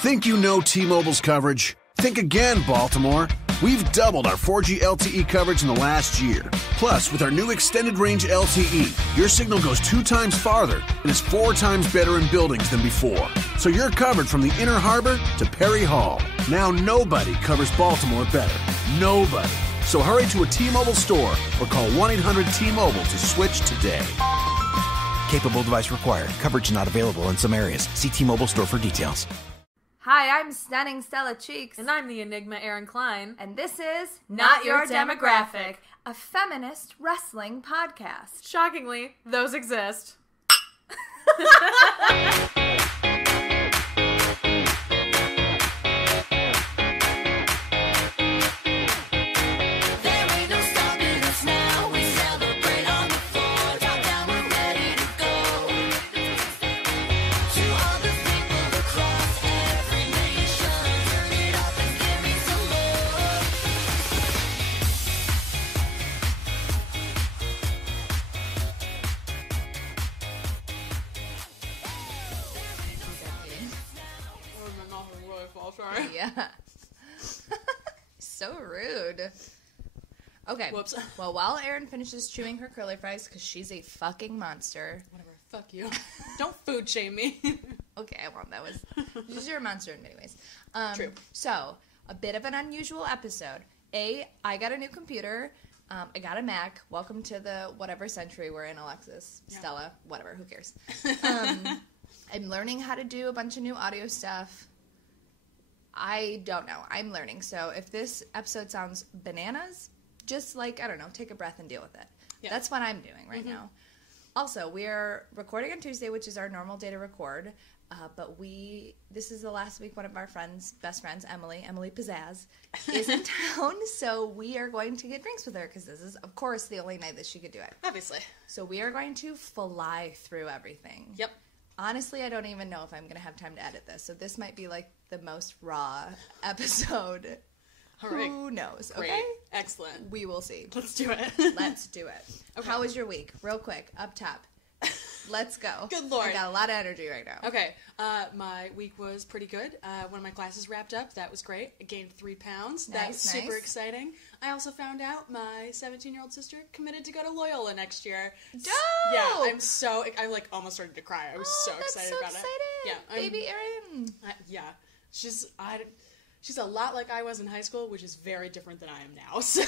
Think you know T-Mobile's coverage? Think again, Baltimore. We've doubled our 4G LTE coverage in the last year. Plus, with our new extended range LTE, your signal goes 2 times farther and is 4 times better in buildings than before. So you're covered from the Inner Harbor to Perry Hall. Now nobody covers Baltimore better. Nobody. So hurry to a T-Mobile store or call 1-800-T-Mobile to switch today. Capable device required. Coverage not available in some areas. See T-Mobile store for details. Hi, I'm stunning Stella Cheeks. And I'm the enigma Erin Klein. And this is Not Your Demographic, a feminist wrestling podcast. Shockingly, those exist. Sorry. Yeah. So rude. Okay. Whoops. Well, while Erin finishes chewing her curly fries, because she's a fucking monster. Whatever. Fuck you. Don't food shame me. Okay, well, that was... You're a monster in many ways. True. So, a bit of an unusual episode. I got a new computer. I got a Mac. Welcome to the whatever century we're in, Alexis. Yeah. Stella. Whatever. Who cares? I'm learning how to do a bunch of new audio stuff. I don't know. I'm learning. So if this episode sounds bananas, just like, I don't know, take a breath and deal with it. Yeah. That's what I'm doing right now. Also, we're recording on Tuesday, which is our normal day to record. But this is the last week one of our best friends, Emily Pizzazz, is in town. So we are going to get drinks with her because this is, of course, the only night that she could do it. Obviously. So we are going to fly through everything. Yep. Honestly, I don't even know if I'm going to have time to edit this. So this might be like the most raw episode. All right. Who knows? Great. Okay? Excellent. We will see. Let's do it. Let's do it. Okay. How was your week? Real quick, up top. Let's go. Good Lord. I got a lot of energy right now. Okay. My week was pretty good. One of my classes wrapped up. That was great. I gained 3 pounds. That was super exciting. I also found out my 17-year-old sister committed to go to Loyola next year. Dope! Yeah, I'm like almost starting to cry. I was so excited about it. Yeah, baby Erin. Yeah. She's a lot like I was in high school, which is very different than I am now. So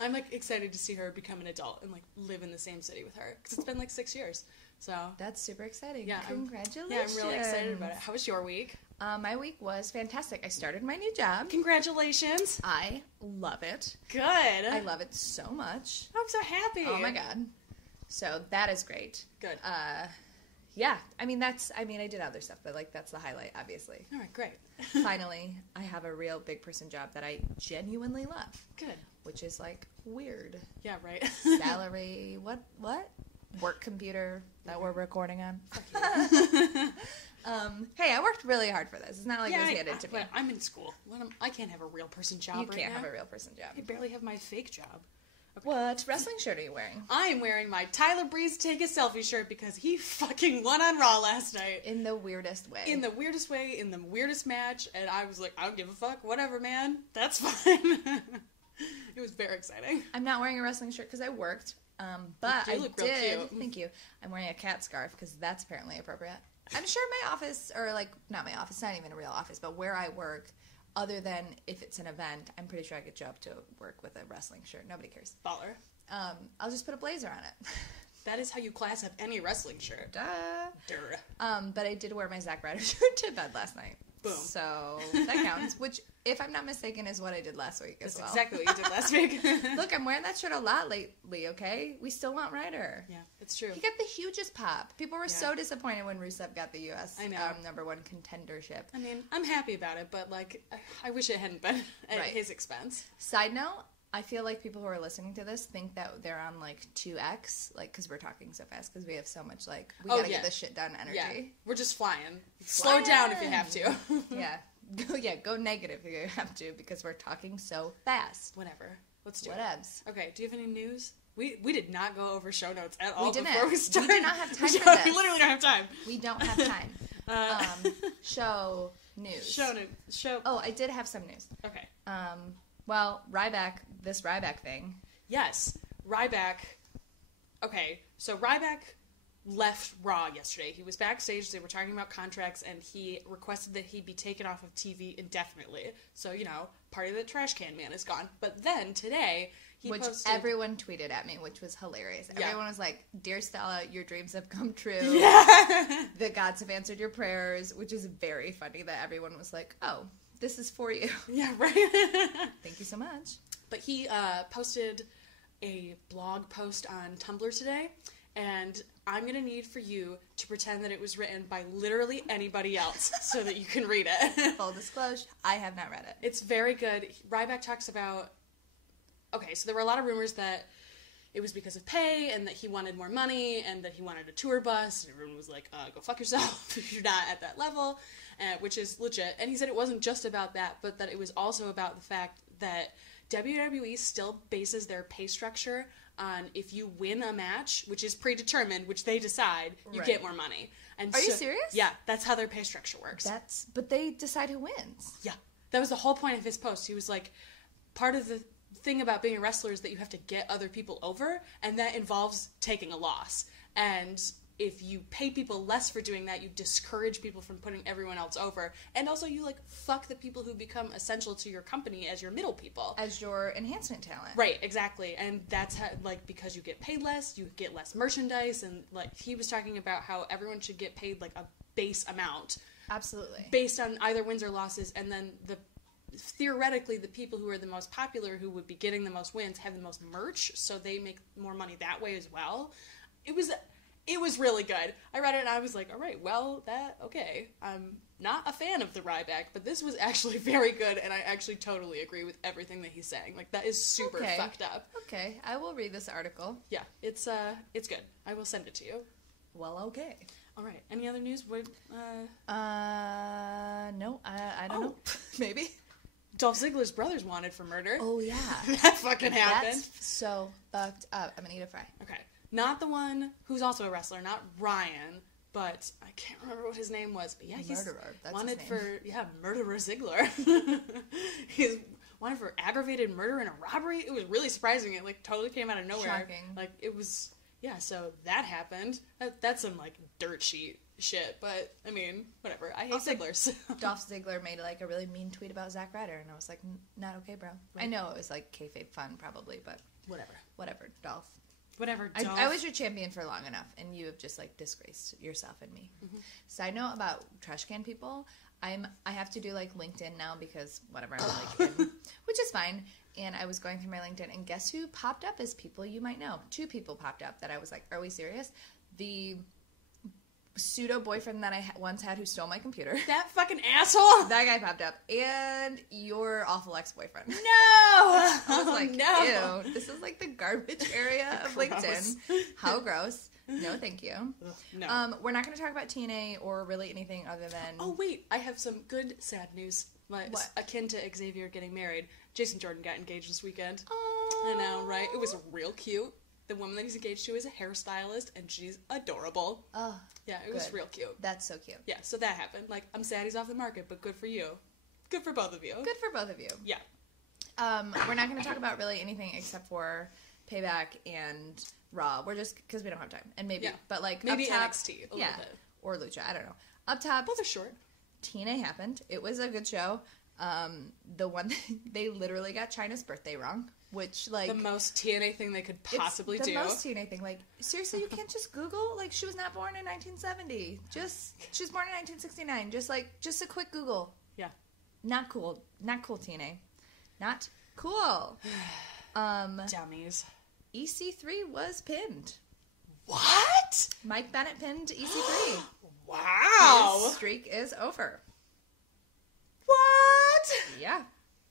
I'm like excited to see her become an adult and like live in the same city with her because it's been like 6 years. So that's super exciting. Yeah, congratulations. I'm really excited about it. How was your week? My week was fantastic. I started my new job. Congratulations. I love it. Good. I love it so much. I'm so happy. Oh my god. So that is great. Good. Yeah, I did other stuff, but, like, that's the highlight, obviously. All right, great. Finally, I have a real big person job that I genuinely love. Good. Which is, like, weird. Yeah, right. Salary, what? Work computer that we're recording on. Hey, I worked really hard for this. It's not like it was handed to me. But I'm in school. I can't have a real person job right now. You can't have a real person job. I barely have my fake job. Okay. What wrestling shirt are you wearing? I am wearing my Tyler Breeze Take a Selfie shirt because he fucking won on Raw last night. In the weirdest way. In the weirdest way, in the weirdest match, and I was like, I don't give a fuck, whatever, man. That's fine. It was very exciting. I'm not wearing a wrestling shirt because I worked, but you look real cute. Thank you. I'm wearing a cat scarf because that's apparently appropriate. I'm sure my office, or like, not my office, not even a real office, but where I work, other than if it's an event, I'm pretty sure I could show up to work with a wrestling shirt. Nobody cares. Baller. I'll just put a blazer on it. That is how you class up any wrestling shirt. Duh. Duh. But I did wear my Zack Ryder shirt to bed last night. Boom. So that counts, which, if I'm not mistaken, is what I did last week as well. That's exactly what you did last week. Look, I'm wearing that shirt a lot lately, okay? We still want Ryder. Yeah, it's true. He got the hugest pop. People were so disappointed when Rusev got the U.S. #1 contendership. I mean, I'm happy about it, but, like, I wish it hadn't been at his expense. Side note, I feel like people who are listening to this think that they're on, like, 2X, like, because we're talking so fast, because we have so much, like, we gotta get this shit done energy. Yeah, we're just flying. Slow down if you have to. Yeah. Go negative if you have to, because we're talking so fast. Whatever. Let's do Whatevs. it. Okay, do you have any news? We did not go over show notes at all we didn't. before we started. We did not have time for this. We literally don't have time. We don't have time. Show news. Show. Oh, I did have some news. Okay. Well, this Ryback thing. Yes, Ryback. Okay, so Ryback left Raw yesterday. He was backstage. They were talking about contracts, and he requested that he be taken off of TV indefinitely. So, part of the trash can man is gone. But then today, he posted... everyone tweeted at me, which was hilarious. Yeah. Everyone was like, "Dear Stella, your dreams have come true. Yeah. The gods have answered your prayers," which is very funny that everyone was like, "Oh, this is for you." Yeah, right. Thank you so much. But he posted a blog post on Tumblr today, and I'm going to need for you to pretend that it was written by literally anybody else so that you can read it. Full disclosure, I have not read it. It's very good. Ryback talks about... Okay, so there were a lot of rumors that it was because of pay, and that he wanted more money, and that he wanted a tour bus, and everyone was like, go fuck yourself if you're not at that level, which is legit. And he said it wasn't just about that, but that it was also about the fact that WWE still bases their pay structure on if you win a match, which is predetermined, which they decide, you get more money. And Are you serious? Yeah, that's how their pay structure works. But they decide who wins. Yeah. That was the whole point of his post. He was like, part of the thing about being a wrestler is that you have to get other people over, and that involves taking a loss. And if you pay people less for doing that, you discourage people from putting everyone else over. And also you, fuck the people who become essential to your company as your middle people. As your enhancement talent. Right, exactly. And that's how, because you get paid less, you get less merchandise, and, he was talking about how everyone should get paid, a base amount. Absolutely. Based on either wins or losses, and then theoretically, the people who are the most popular, who would be getting the most wins, have the most merch, so they make more money that way as well. It was really good. I read it and I was like, all right, well, okay. I'm not a fan of the Ryback, but this was actually very good, and I actually totally agree with everything that he's saying. That is super fucked up. Okay, I will read this article. Yeah, it's good. I will send it to you. Well, okay. All right. Any other news? No, I don't know. Maybe. Dolph Ziggler's brother's wanted for murder. Oh, yeah. That fucking happened. That's so fucked up. I'm gonna eat a fry. Okay. Not the one who's also a wrestler, not Ryan, but I can't remember what his name was. But yeah, he's Murderer. That's wanted his name. Murderer Ziggler. He's wanted for aggravated murder and a robbery. It was really surprising. It totally came out of nowhere. Shocking. It was so that happened. That's some dirt sheet shit. But I mean, whatever. I hate Ziggler. So. Dolph Ziggler made a really mean tweet about Zack Ryder, and I was like, not okay, bro. Right. I know it was kayfabe fun probably, but whatever, Dolph. Whatever, Dolph. I was your champion for long enough, and you have just disgraced yourself and me. Mm-hmm. Side note about trash can people, I have to do LinkedIn now because whatever, I'm in, which is fine. And I was going through my LinkedIn, and guess who popped up as people you might know? 2 people popped up that I was like, are we serious? The pseudo boyfriend that I once had who stole my computer. That fucking asshole. That guy popped up, and your awful ex-boyfriend. No. I was like, no. Ew, this is the garbage area of LinkedIn. How gross. No, thank you. No. We're not going to talk about TNA or really anything other than... Oh, wait. I have some good, sad news. What? Akin to Xavier getting married. Jason Jordan got engaged this weekend. Oh. I know, right? It was real cute. The woman that he's engaged to is a hairstylist, and she's adorable. Oh, yeah, it was real cute. That's so cute. Yeah, so that happened. I'm sad he's off the market, but good for you. Good for both of you. Good for both of you. Yeah. We're not going to talk about really anything except for Payback and Raw. We're just, because we don't have time. And maybe, but maybe up top, NXT a little bit. Or Lucha, I don't know. Up top. Both are short. TNA happened. It was a good show. The one, they literally got Chyna's birthday wrong. Which, the most TNA thing they could possibly do. The most TNA thing. Seriously, you can't just Google, she was not born in 1970. She was born in 1969. Just a quick Google. Yeah. Not cool. Not cool, TNA. Not cool. Dummies. EC3 was pinned. What? Mike Bennett pinned EC3. Wow. His streak is over. What? Yeah.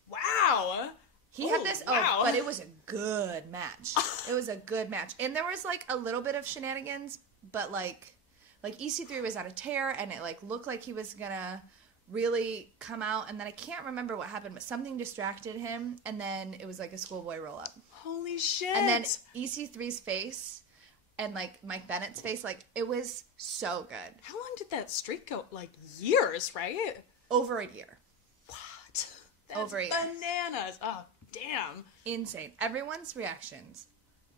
Wow. He had this, but it was a good match. It was a good match. And there was, a little bit of shenanigans, but, EC3 was on a tear, and it, looked like he was gonna really come out, and then I can't remember what happened, but something distracted him, and then it was, a schoolboy roll-up. Holy shit. And then EC3's face and like Mike Bennett's face, like it was so good. How long did that streak go? Like years, right? Over a year. What? That's Over a year. bananas. Oh, damn. Insane. Everyone's reactions,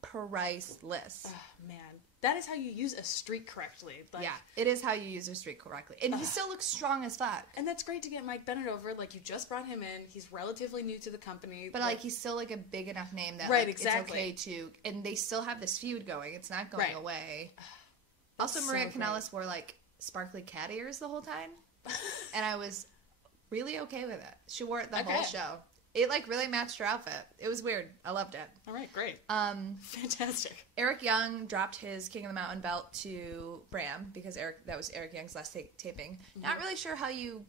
priceless. Oh, man. That is how you use a streak correctly. Like, Yeah, it is how you use a streak correctly. And he still looks strong as fuck. and that's great to get Mike Bennett over. Like, you just brought him in. He's relatively new to the company. But like he's still like a big enough name that Right, like, exactly. it's okay to, and they still have this feud going. It's not going Right. away. Also, so Maria great. Kanellis wore like sparkly cat ears the whole time, and I was really okay with it. She wore it the whole Okay. show. It like really matched her outfit. It was weird. I loved it. All right, great. Fantastic. Eric Young dropped his King of the Mountain belt to Bram because that was Eric Young's last taping. Not really sure how you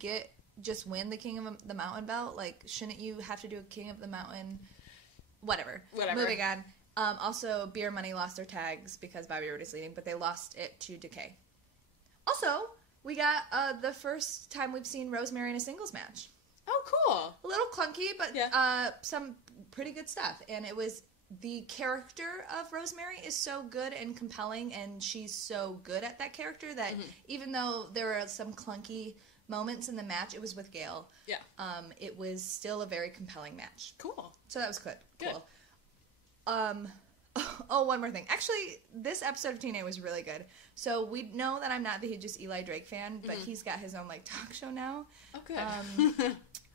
just win the King of the Mountain belt. Like, shouldn't you have to do a King of the Mountain? Whatever. Moving on. Also, Beer Money lost their tags because Bobby Roode is leading, but they lost it to Decay. Also, we got the first time we've seen Rosemary in a singles match. Oh, cool. A little clunky, but Yeah. some pretty good stuff. And it was the character of Rosemary is so good and compelling, and she's so good at that character that even though there were some clunky moments in the match, it was with Gail. Yeah. It was still a very compelling match. Cool. So that was good. Good. Cool. Oh, one more thing. Actually, this episode of TNA was really good. So we know that I'm not the hugest Eli Drake fan, but he's got his own like talk show now. Oh, good.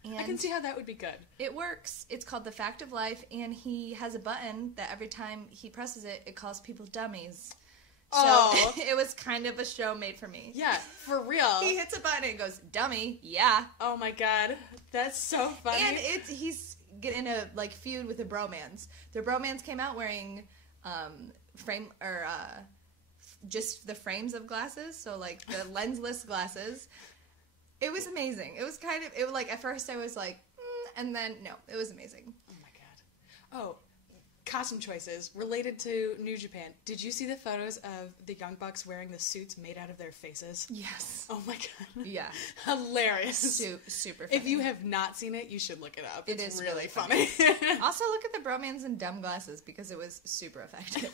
And I can see how that would be good. it works. It's called The Fact of Life, and he has a button that every time he presses it, it calls people dummies. So Oh. it was kind of a show made for me. Yeah, for real. He hits a button and goes, dummy, yeah. Oh my god. That's so funny. And he's getting a like feud with the bromans. The bromans came out wearing just the frames of glasses, so like the lensless glasses. It was amazing. It was like at first I was like, and then no, it was amazing. Oh my god. Oh, costume choices related to New Japan. Did you see the photos of the Young Bucks wearing the suits made out of their faces? Yes. Oh my god. Yeah. Hilarious. Super funny. If you have not seen it, you should look it up. It It's is really really funny. Also, look at the bromans in dumb glasses because it was super effective.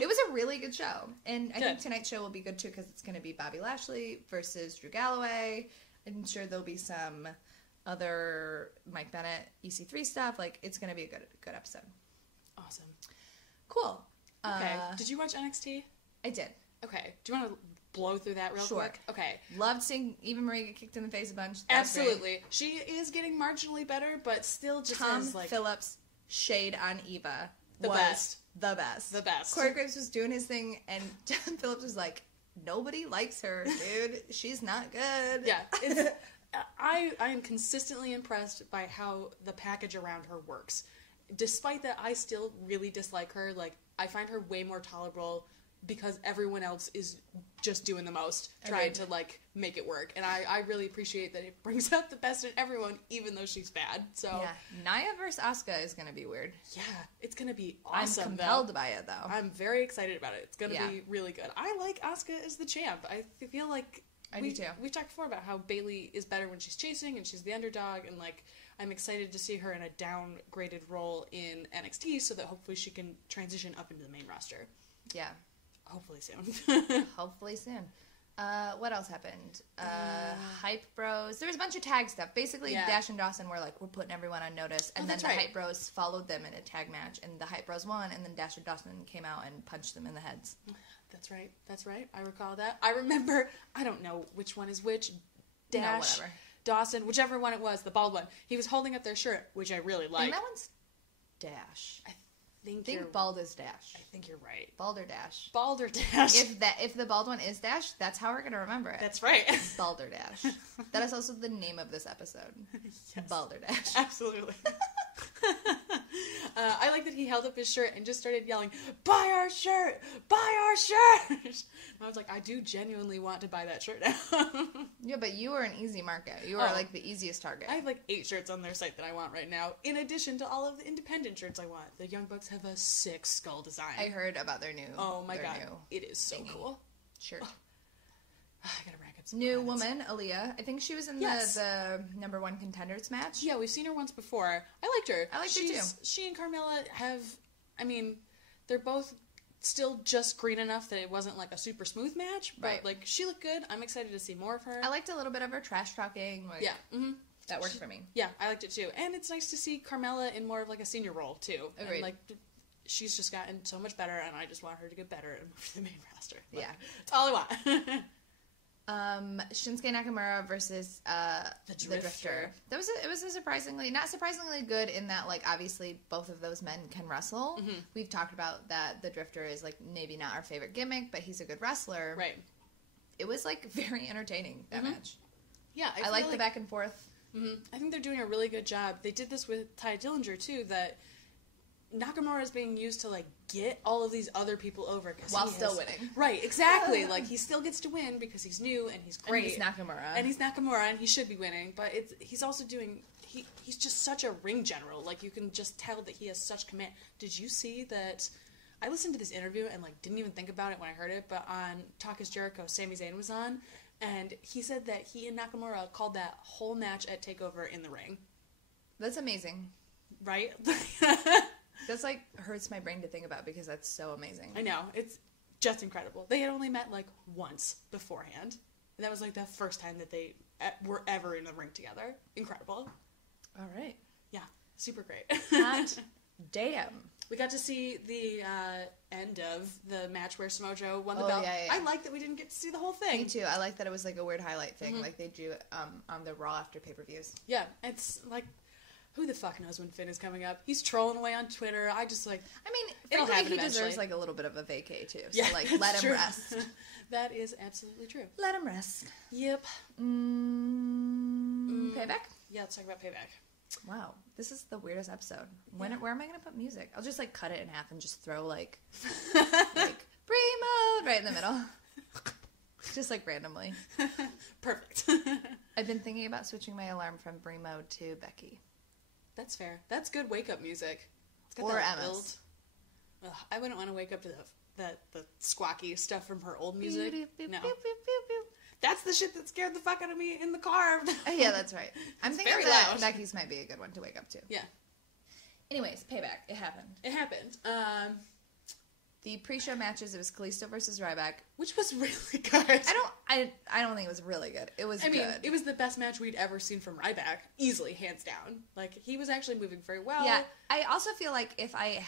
It was a really good show. And I think tonight's show will be good too because it's going to be Bobby Lashley versus Drew Galloway. I'm sure there'll be some other Mike Bennett EC3 stuff. Like, it's going to be a good episode. Awesome. Cool. Okay. Did you watch NXT? I did. Okay. Do you want to blow through that real Sure. quick? Okay. Loved seeing Eva Marie get kicked in the face a bunch. That was great. Absolutely. She is getting marginally better, but still just Tom has like Phillips' shade on Eva The was best. the best. The best. Corey Graves was doing his thing, and Tom Phillips was like, nobody likes her, dude. She's not good. Yeah, it's, I am consistently impressed by how the package around her works. Despite that, I still really dislike her. Like, I find her way more tolerable because everyone else is just doing the most, trying to, like, make it work. And I really appreciate that it brings out the best in everyone, even though she's bad. So Yeah. Naya versus Asuka is going to be weird. yeah, it's going to be awesome, I'm compelled though. by it, though. I'm very excited about it. It's going to Yeah. be really good. I like Asuka as the champ. I feel like I do too. We've talked before about how Bayley is better when she's chasing and she's the underdog, and like I'm excited to see her in a downgraded role in NXT so that hopefully she can transition up into the main roster. Yeah. Hopefully soon. Hopefully soon. What else happened? Hype Bros. There was a bunch of tag stuff. Basically, Yeah. Dash and Dawson were like, we're putting everyone on notice. And then that's the right. Hype Bros followed them in a tag match. And the Hype Bros won. And then Dash and Dawson came out and punched them in the heads. That's right. That's right. I recall that. I remember, I don't know which one is which. Dash, whatever. Dawson, whichever one it was, the bald one. He was holding up their shirt, which I really And liked. that one's Dash. I I think think Bald is Dash. I think you're right. Balderdash. Balderdash. If the bald one is Dash, that's how we're gonna remember it. That's right. Balderdash. That is also the name of this episode. Yes. Balderdash. Absolutely. I like that he held up his shirt and just started yelling, "Buy our shirt! Buy our shirt!" And I was like, I do genuinely want to buy that shirt now. Yeah, but you are an easy market. You are Oh. like the easiest target. I have like 8 shirts on their site that I want right now, in addition to all of the independent shirts I want. The Young Bucks have a sick skull design. I heard about their new. Oh my their god, new it is so thingy. cool. shirt. I gotta rack up some New credits. woman, Aaliyah. I think she was in Yes. the number 1 contenders match. Yeah, we've seen her once before. I liked her. I liked her too. She and Carmella have, I mean, they're both still just green enough that it wasn't like a super smooth match, but Right. like she looked good. I'm excited to see more of her. I liked a little bit of her trash talking. Like, Yeah. Mm-hmm. That worked for me. Yeah, I liked it too. And it's nice to see Carmella in more of like a senior role too. Agreed. And like she's just gotten so much better, and I just want her to get better and move to the main roster. Like, Yeah. That's all I want. Shinsuke Nakamura versus the Drifter. It was a not surprisingly good in that, like, obviously both of those men can wrestle. Mm-hmm. We've talked about that the Drifter is like maybe not our favorite gimmick, but he's a good wrestler. Right. It was like very entertaining, that match. Yeah, I like the back and forth. Mm-hmm. I think they're doing a really good job. They did this with Ty Dillinger too, that Nakamura is being used to like get all of these other people over While still winning. Right, exactly. Like he still gets to win because he's new and he's great. And he's Nakamura. And he's Nakamura and he should be winning, but he's also doing he's just such a ring general. Like you can just tell that he has such command. Did you see that? I listened to this interview and like didn't even think about it when I heard it, but on Talk Is Jericho, Sami Zayn was on, and he said that he and Nakamura called that whole match at TakeOver in the ring. That's amazing. Right? That's like hurts my brain to think about because that's so amazing. I know. It's just incredible. They had only met like once beforehand. And that was like the first time that they were ever in the ring together. Incredible. All right. Yeah. Super great. Hot damn. We got to see the end of the match where Samoa Joe won the belt. Yeah. I like that we didn't get to see the whole thing. Me too. I like that it was like a weird highlight thing, like they do on the Raw after pay-per-views. Yeah. It's like, who the fuck knows when Finn is coming up? He's trolling away on Twitter. I just like... I mean, it'll frankly, happen he eventually. deserves like a little bit of a vacay too. So Yeah, like, it's let him true. rest. That is absolutely true. Let him rest. Yep. Payback? Yeah, let's talk about Payback. Wow, this is the weirdest episode. Where am I gonna put music? I'll just like cut it in half and just throw like free mode right in the middle, just like randomly. Perfect. I've been thinking about switching my alarm from Brie mode to Becky. That's fair. That's good wake-up music. It's got Or that Emma's. build. Ugh, I wouldn't want to wake up to the squawky stuff from her old music. No. That's the shit that scared the fuck out of me in the car. Yeah, that's right. I'm thinking very that loud. Becky's might be a good one to wake up to. Yeah. Anyways, Payback. It happened. It happened. The pre-show matches, it was Kalisto versus Ryback. Which was really good. I don't think it was really good. It was good. I mean, it was the best match we'd ever seen from Ryback. Easily, hands down. Like, he was actually moving very well. Yeah, I also feel like if I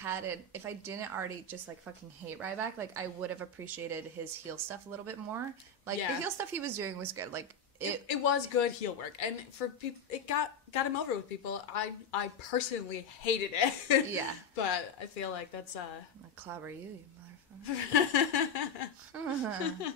didn't already just like fucking hate Ryback, like I would have appreciated his heel stuff a little bit more. Like Yeah. the heel stuff he was doing was good. Like it was good heel work, and for people, it got him over with people. I personally hated it. Yeah. But I feel like that's I'm gonna clobber you motherfucker.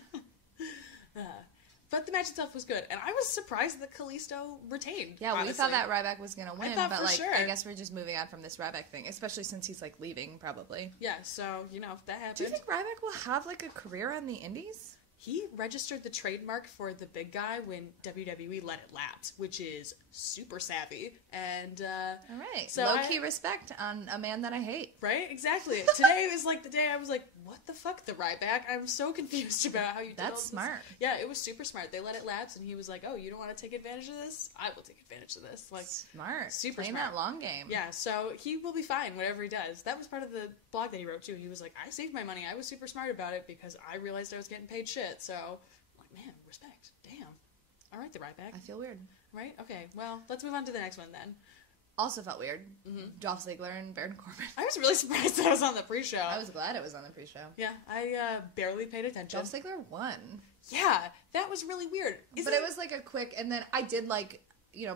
But the match itself was good, and I was surprised that Kalisto retained. Yeah, honestly. we thought that Ryback was gonna win, thought but for like sure. I guess we're just moving on from this Ryback thing, especially since he's like leaving probably. Yeah, so if that happened. Do you think Ryback will have like a career on the indies? He registered the trademark for the big guy when WWE let it lapse, which is super savvy. And All right, so low-key respect on a man that I hate. right, exactly. Today was like the day I was like, "What the fuck, the Ryback?" I'm so confused about how you did all That's this. smart. Yeah, it was super smart. They let it lapse, and he was like, "Oh, you don't want to take advantage of this? I will take advantage of this." Like, Smart. Super Playing smart. that long game. yeah. So he will be fine whatever he does. That was part of the blog that he wrote too. He was like, "I saved my money. I was super smart about it because I realized I was getting paid shit." So I'm like, man, respect. Damn. All right, the Ryback. I feel weird. Right? Okay. Well, let's move on to the next one then. Also felt weird. Dolph Ziggler and Baron Corbin. I was really surprised that I was on the pre-show. I was glad it was on the pre-show. Yeah, I barely paid attention. Dolph Ziggler won. Yeah, that was really weird. But it was like a quick, and then I did like,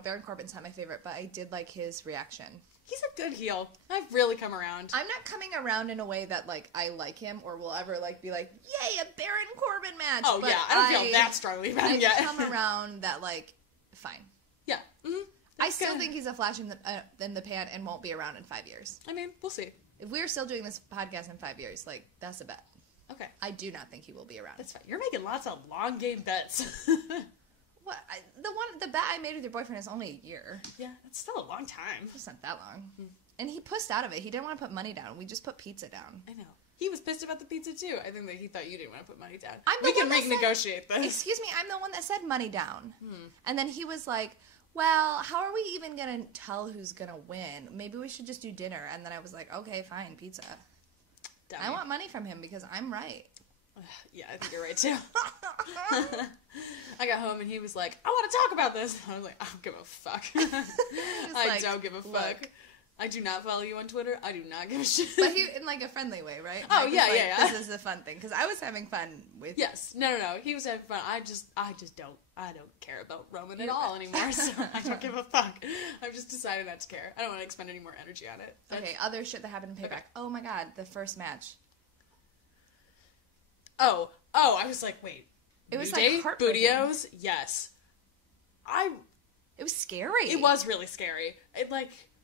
Baron Corbin's not my favorite, but I did like his reaction. He's a good heel. I've really come around. I'm not coming around in a way that like I like him or will ever like be like, yay, a Baron Corbin match. Oh but yeah, I don't feel that strongly about him I've yet. come around that like, fine. Yeah. Mm-hmm. I still think he's a flash in the pan and won't be around in 5 years. I mean, we'll see. If we're still doing this podcast in 5 years, like that's a bet. Okay. I do not think he will be around. That's fine. You're making lots of long game bets. What? The bet I made with your boyfriend is only a year. Yeah, that's still a long time. It's not that long. And he pussed out of it. He didn't want to put money down. We just put pizza down. I know. He was pissed about the pizza too. I think that he thought you didn't want to put money down. We can renegotiate this. Excuse me, I'm the one that said money down. And then he was like, well, how are we even going to tell who's going to win? Maybe we should just do dinner. And then I was like, okay, fine, pizza. dummy. I want money from him because I'm right. Yeah, I think you're right too. I got home and he was like, I want to talk about this. I was like, I don't give a fuck. I don't give a fuck. Look. I do not follow you on Twitter. I do not give a shit. But he, in like a friendly way, right? Oh, Like, yeah, it's like, yeah. This is the fun thing. Because I was having fun with... Yes. No. He was having fun. I just don't care about Roman at all anymore, so I don't give a fuck. I've just decided not to care. I don't want to expend any more energy on it. Okay, other shit that happened in Payback. Okay. Oh my god, the first match. Oh, I was like, wait. It was New like Day? heartbreaking. Bootios? Yes. It was scary. It was really scary.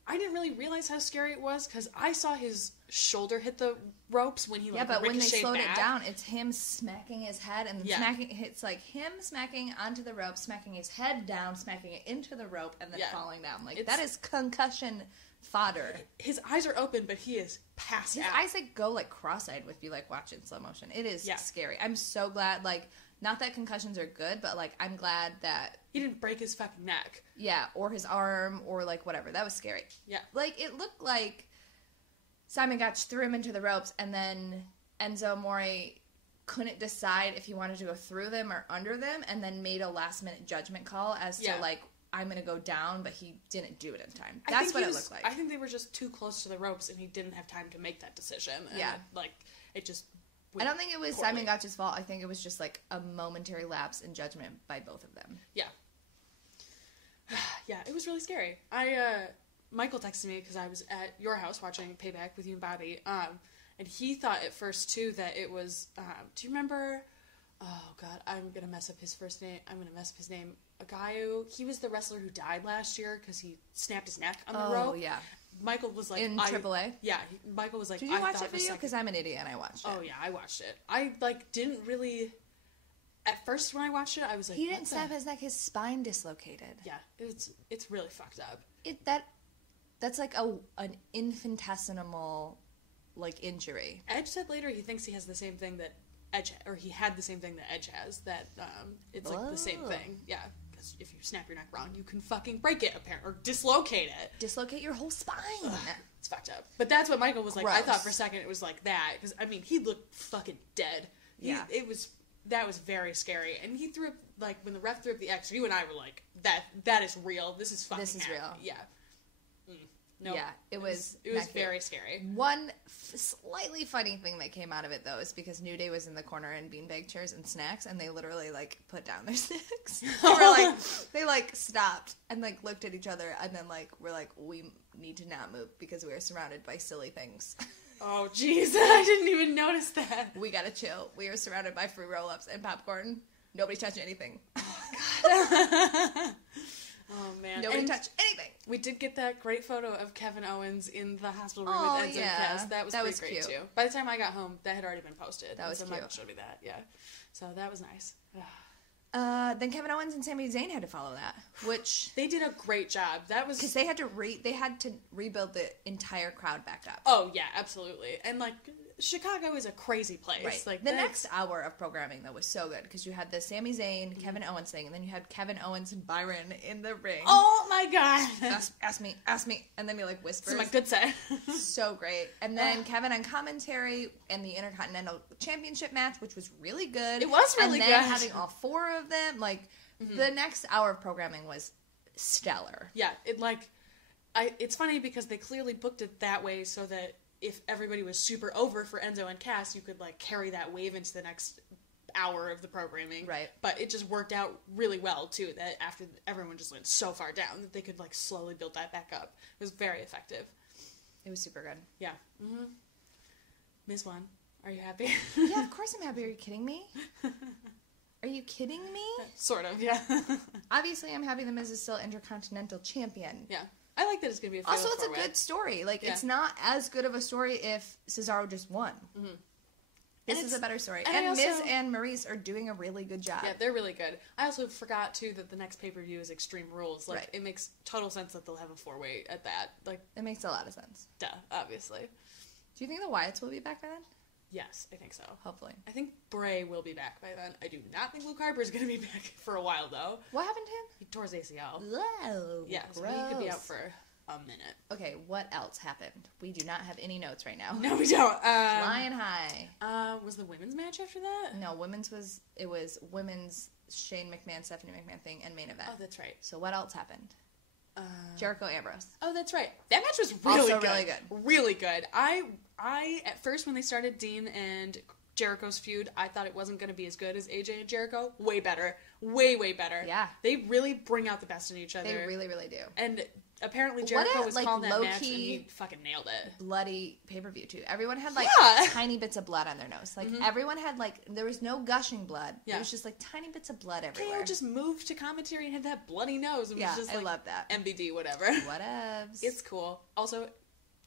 I didn't really realize how scary it was because I saw his shoulder hit the ropes when he but when they slowed back. it down, it's him smacking his head and Yeah. smacking. It's like him smacking onto the rope, smacking his head down, smacking it into the rope, and then falling down. Like that is concussion fodder. His eyes are open, but he is passed His out. eyes like go like cross-eyed if you like watch it in slow motion. It is scary. I'm so glad. Like, not that concussions are good, but like I'm glad that he didn't break his fucking neck. Yeah, or his arm, or like whatever. That was scary. Yeah. Like, it looked like Simon Gotch threw him into the ropes, and then Enzo Amore couldn't decide if he wanted to go through them or under them, and then made a last-minute judgment call as to, like, I'm going to go down, but he didn't do it in time. That's what it looked like. I think they were just too close to the ropes, and he didn't have time to make that decision. And it just... I don't think it was poorly. Simon Gotch's fault. I think it was just, like, a momentary lapse in judgment by both of them. Yeah. Yeah, it was really scary. Michael texted me because I was at your house watching Payback with you and Bobby, and he thought at first, too, that it was, do you remember, oh, God, I'm going to mess up his first name, I'm going to mess up his name, a guy he was the wrestler who died last year because he snapped his neck on the rope. Oh, yeah. Michael was like... In AAA? Yeah, Michael was like... Did you watch it video? Because I'm an idiot and I watched it. Oh, yeah, I watched it. I, didn't really... At first, when I watched it, I was like... He didn't snap his neck, his spine dislocated. Yeah, it's really fucked up. That's like an infinitesimal, like, injury. Edge said later he thinks he has the same thing that Edge... Or he had the same thing that Edge has. That, it's like the same thing. Yeah. If you snap your neck wrong, you can fucking break it, apparently, or dislocate it. Dislocate your whole spine. Ugh, it's fucked up. But that's what Michael was like. Gross. I thought for a second it was like that because I mean he looked fucking dead. That was very scary. And he threw up like when the ref threw up the X. You and I were like, that is real. This is fucking. This is real. Yeah. No. Yeah, it was very scary. One slightly funny thing that came out of it, though, is because New Day was in the corner in beanbag chairs and snacks, and they literally, like, put down their snacks. They stopped and, like, looked at each other, and then, like, we're like, we need to not move because we are surrounded by silly things. Oh, jeez. I didn't even notice that. We gotta chill. We are surrounded by free roll-ups and popcorn. Nobody touch anything. Oh, God. Oh, man. Nobody touch anything. We did get that great photo of Kevin Owens in the hospital room with Enzo and Cass. That was pretty great, cute. too. By the time I got home, that had already been posted. That was so cute. Michael showed me that, yeah. So that was nice. Then Kevin Owens and Sami Zayn had to follow that, which... They did a great job. That was... Because they had to rebuild the entire crowd back up. Oh, yeah, absolutely. And, like, Chicago is a crazy place. Right. Like the next hour of programming, though, was so good, because you had the Sami Zayn, Kevin Owens thing, and then you had Kevin Owens and Byron in the ring. Oh, my God. Ask me, and then he, like, whispers. It's my good side. So great. And then Kevin on commentary and the Intercontinental Championship match, which was really good. It was really and then good. having all four of them, like, the next hour of programming was stellar. Yeah, it's funny because they clearly booked it that way so that if everybody was super over for Enzo and Cass, you could, like, carry that wave into the next hour of the programming. Right. But it just worked out really well, too, that after everyone just went so far down that they could, like, slowly build that back up. It was very effective. It was super good. Yeah. Ms. One, are you happy? Yeah, of course I'm happy. Are you kidding me? Are you kidding me? Sort of, yeah. Obviously, I'm happy the Miz is still Intercontinental Champion. Yeah. I like that it's going to be a fatal Also, it's four-way. a good story. Like, it's not as good of a story if Cesaro just won. This is a better story. And Miz and Maurice are doing a really good job. Yeah, they're really good. I also forgot, too, that the next pay-per-view is Extreme Rules. Like, It makes total sense that they'll have a four-way at that. Like, it makes a lot of sense. Duh, obviously. Do you think the Wyatts will be back by then? Yes, I think so. Hopefully. I think Bray will be back by then. I do not think Luke Harper is going to be back for a while, though. What happened to him? He tore his ACL. Whoa, Yeah, so he could be out for a minute. Okay, what else happened? We do not have any notes right now. No, we don't. Flying high. Was the women's match after that? No, women's was women's Shane McMahon, Stephanie McMahon thing and main event. Oh, that's right. So what else happened? Jericho Ambrose. Oh, that's right. That match was really also good. really good. Really good. I at first when they started Dean and Jericho's feud, I thought it wasn't going to be as good as AJ and Jericho. Way better. Way, way better. Yeah. They really bring out the best in each other. They really, really do. And apparently Jericho was calling that match and he fucking nailed it. Bloody pay-per-view too. Everyone had tiny bits of blood on their nose. Like everyone had there was no gushing blood. Yeah. It was just tiny bits of blood everywhere. KO just moved to commentary and had that bloody nose. And was just I love that. MBD, whatever. Whatevs. It's cool. Also,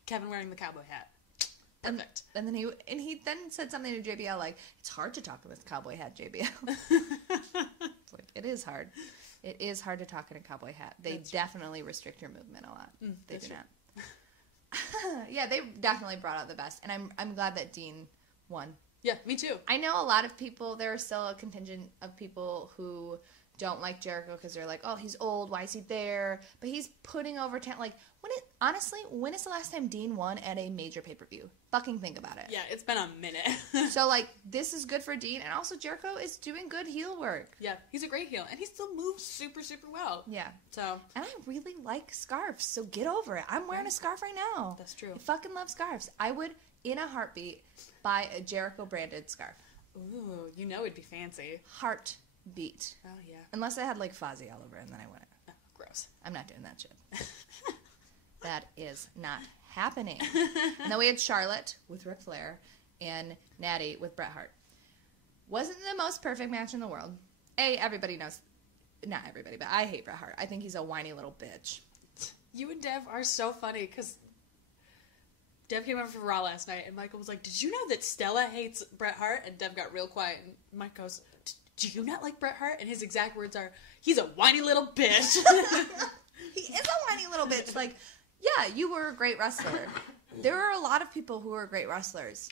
Kevin wearing the cowboy hat. Perfect. And then he then said something to JBL like, it's hard to talk with a cowboy hat, JBL. It's like, it is hard. It is hard to talk in a cowboy hat. They definitely restrict your movement a lot. They do not. Yeah, they definitely brought out the best. And I'm glad that Dean won. Yeah, me too. I know a lot of people, there are still a contingent of people who don't like Jericho because they're like, oh, he's old, why is he there? But he's putting over talent. Like, honestly, when is the last time Dean won at a major pay-per-view? Fucking think about it. Yeah, it's been a minute. So, like, this is good for Dean, and also Jericho is doing good heel work. Yeah, he's a great heel, and he still moves super, super well. Yeah. So. And I really like scarves, so get over it. I'm wearing a scarf right now. That's true. I fucking love scarves. I would, in a heartbeat, buy a Jericho-branded scarf. Ooh, you know it'd be fancy. Heartbeat. Oh, yeah. Unless I had, like, Fozzie all over it, and then I wouldn't. Oh, gross. I'm not doing that shit. That is not happening. And then we had Charlotte with Ric Flair and Natty with Bret Hart. Wasn't the most perfect match in the world. Everybody knows. Not everybody, but I hate Bret Hart. I think he's a whiny little bitch. You and Dev are so funny, because Dev came over for Raw last night, and Michael was like, did you know that Stella hates Bret Hart? And Dev got real quiet, and Mike goes, do you not like Bret Hart? And his exact words are, he's a whiny little bitch. He is a whiny little bitch. Like, yeah, you were a great wrestler. There are a lot of people who are great wrestlers.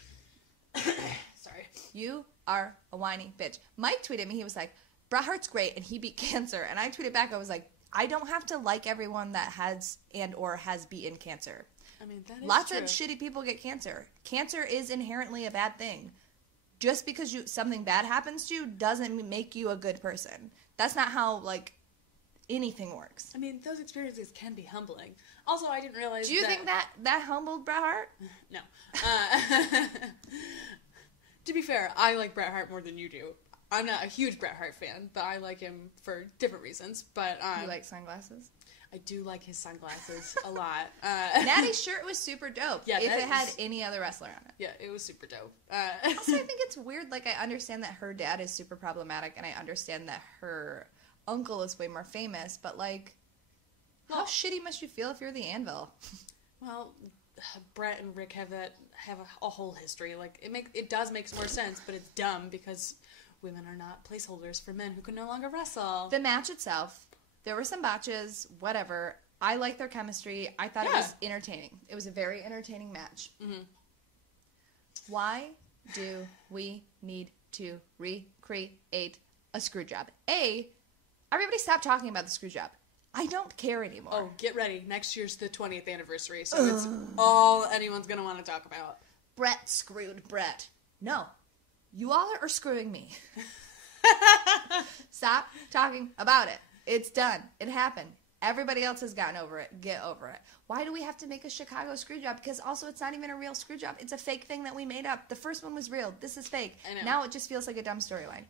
Sorry. You are a whiny bitch. Mike tweeted me. He was like, Bret Hart's great, and he beat cancer. And I tweeted back. I was like, I don't have to like everyone that has and or has beaten cancer. I mean, that is Lots true. of shitty people get cancer. Cancer is inherently a bad thing. Just because something bad happens to you doesn't make you a good person. That's not how, like, anything works. I mean, those experiences can be humbling. Also, I didn't realize Do you think that humbled Bret Hart? No. To be fair, I like Bret Hart more than you do. I'm not a huge Bret Hart fan, but I like him for different reasons. But You like sunglasses? I do like his sunglasses a lot. Natty's shirt was super dope. Yeah, if it had any other wrestler on it. Yeah, it was super dope. Also, I think it's weird. Like, I understand that her dad is super problematic, and I understand that her uncle is way more famous. But like, how shitty must you feel if you're the Anvil? Well, Brett and Rick have a whole history. Like, it does make more sense, but it's dumb because women are not placeholders for men who can no longer wrestle. The match itself, there were some botches, whatever. I liked their chemistry. I thought it was entertaining. It was a very entertaining match. Mm-hmm. Why do we need to recreate a screw job? Everybody stop talking about the screw job. I don't care anymore. Oh, get ready. Next year's the 20th anniversary, so it's all anyone's going to want to talk about. Brett screwed Brett. No. You all are screwing me. Stop talking about it. It's done. It happened. Everybody else has gotten over it. Get over it. Why do we have to make a Chicago screw job? Because also it's not even a real screw job. It's a fake thing that we made up. The first one was real. This is fake. I know. Now it just feels like a dumb storyline.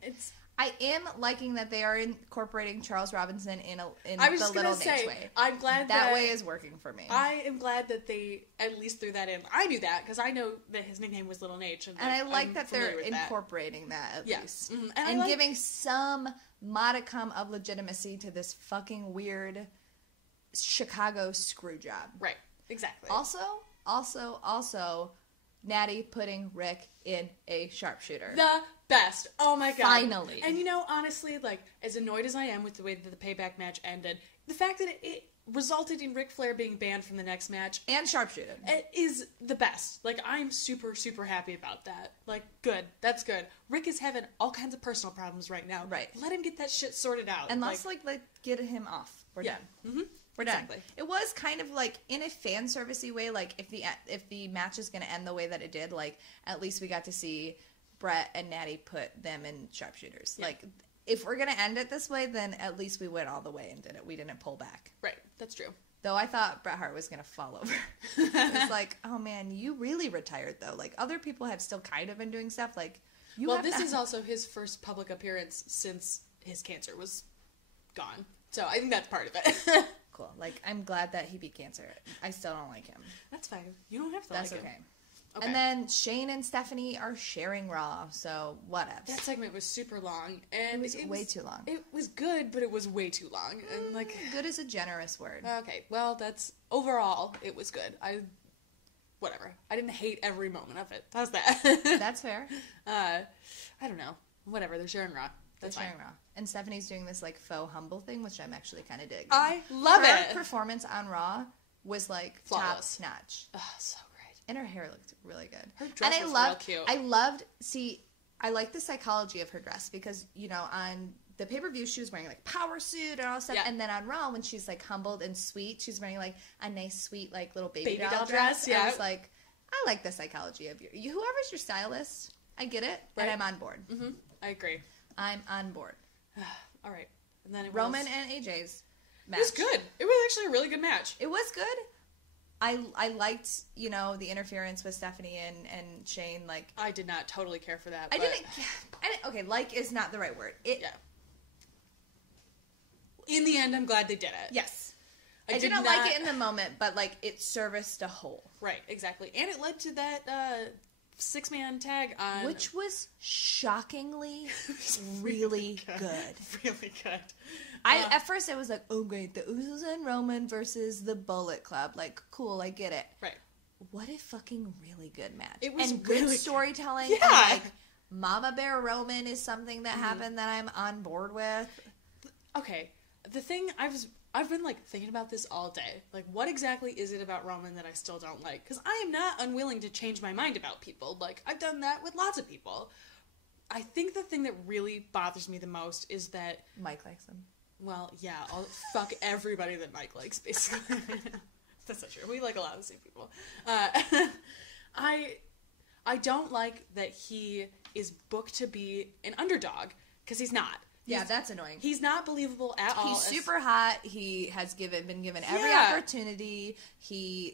I am liking that they are incorporating Charles Robinson in the Little Nate way. I'm glad that way is working for me. I am glad that they at least threw that in. I knew that because I know that his nickname was Little Nate, and I like that they're incorporating that at least, mm-hmm. and giving some modicum of legitimacy to this fucking weird Chicago screw job. Right. Exactly. Also, Natty putting Rick in a sharpshooter. The best. Oh my god. Finally. And honestly, like, as annoyed as I am with the way that the Payback match ended, the fact that it resulted in Ric Flair being banned from the next match. And sharpshooting. It is the best. Like, I'm super, super happy about that. Like, good. That's good. Rick is having all kinds of personal problems right now. Right. Let him get that shit sorted out. And let's, get him off. We're done. Mm-hmm. We're done. Exactly. It was kind of like in a fan servicey way. Like if the match is going to end the way that it did, like at least we got to see Brett and Natty put them in sharpshooters. Yeah. Like if we're going to end it this way, then at least we went all the way and did it. We didn't pull back. Right. That's true. Though I thought Bret Hart was going to fall over. It's like, oh man, you really retired though. Like other people have still kind of been doing stuff. Like this is also his first public appearance since his cancer was gone. So I think that's part of it. Cool. Like, I'm glad that he beat cancer. I still don't like him. That's fine. You don't have to That's like him. okay. And then Shane and Stephanie are sharing Raw, so whatever. That segment was super long. And it was way too long. It was good, but it was way too long. And like, good is a generous word. Okay, well, that's... Overall, it was good. Whatever. I didn't hate every moment of it. How's that? That's fair. I don't know. Whatever, they're sharing Raw. That's fine. Raw. And Stephanie's doing this, like, faux humble thing, which I'm actually kind of digging. I love it! Her performance on Raw was, like, flawless. top-notch. Oh, so great. And her hair looked really good. Her dress was real cute. I like the psychology of her dress because, you know, on the pay-per-view, she was wearing, like, power suit and all stuff. Yeah. And then on Raw, when she's, like, humbled and sweet, she's wearing, like, a nice, sweet, like, little baby doll dress. Yeah. I was like, I like the psychology of whoever's your stylist. I get it, right. And I'm on board. Mm-hmm. I agree. I'm on board. All right. And then Roman and AJ's match. It was good. It was actually a really good match. It was good. I liked, you know, the interference with Stephanie and Shane. Like, I did not totally care for that. I didn't. Okay, like is not the right word. Yeah. In the end, I'm glad they did it. Yes. I didn't like it in the moment, but like it serviced a whole. Right. Exactly. And it led to that 6-man tag on... Which was shockingly really good. Really good. At first I was like, oh great, the Usos and Roman versus the Bullet Club. Like, cool, I get it. Right. What a fucking really good match. It was and really good storytelling. Yeah. And like, Mama Bear Roman is something that happened that I'm on board with. Okay. The thing I've been, like, thinking about this all day. Like, what exactly is it about Roman that I still don't like? Because I am not unwilling to change my mind about people. Like, I've done that with lots of people. I think the thing that really bothers me the most is that... Mike likes him. Well, yeah, I'll fuck everybody that Mike likes, basically. That's not true. We like a lot of the same people. I don't like that he is booked to be an underdog, because he's not. Yeah, that's annoying. He's not believable at all. He's super hot. He has been given every opportunity. He's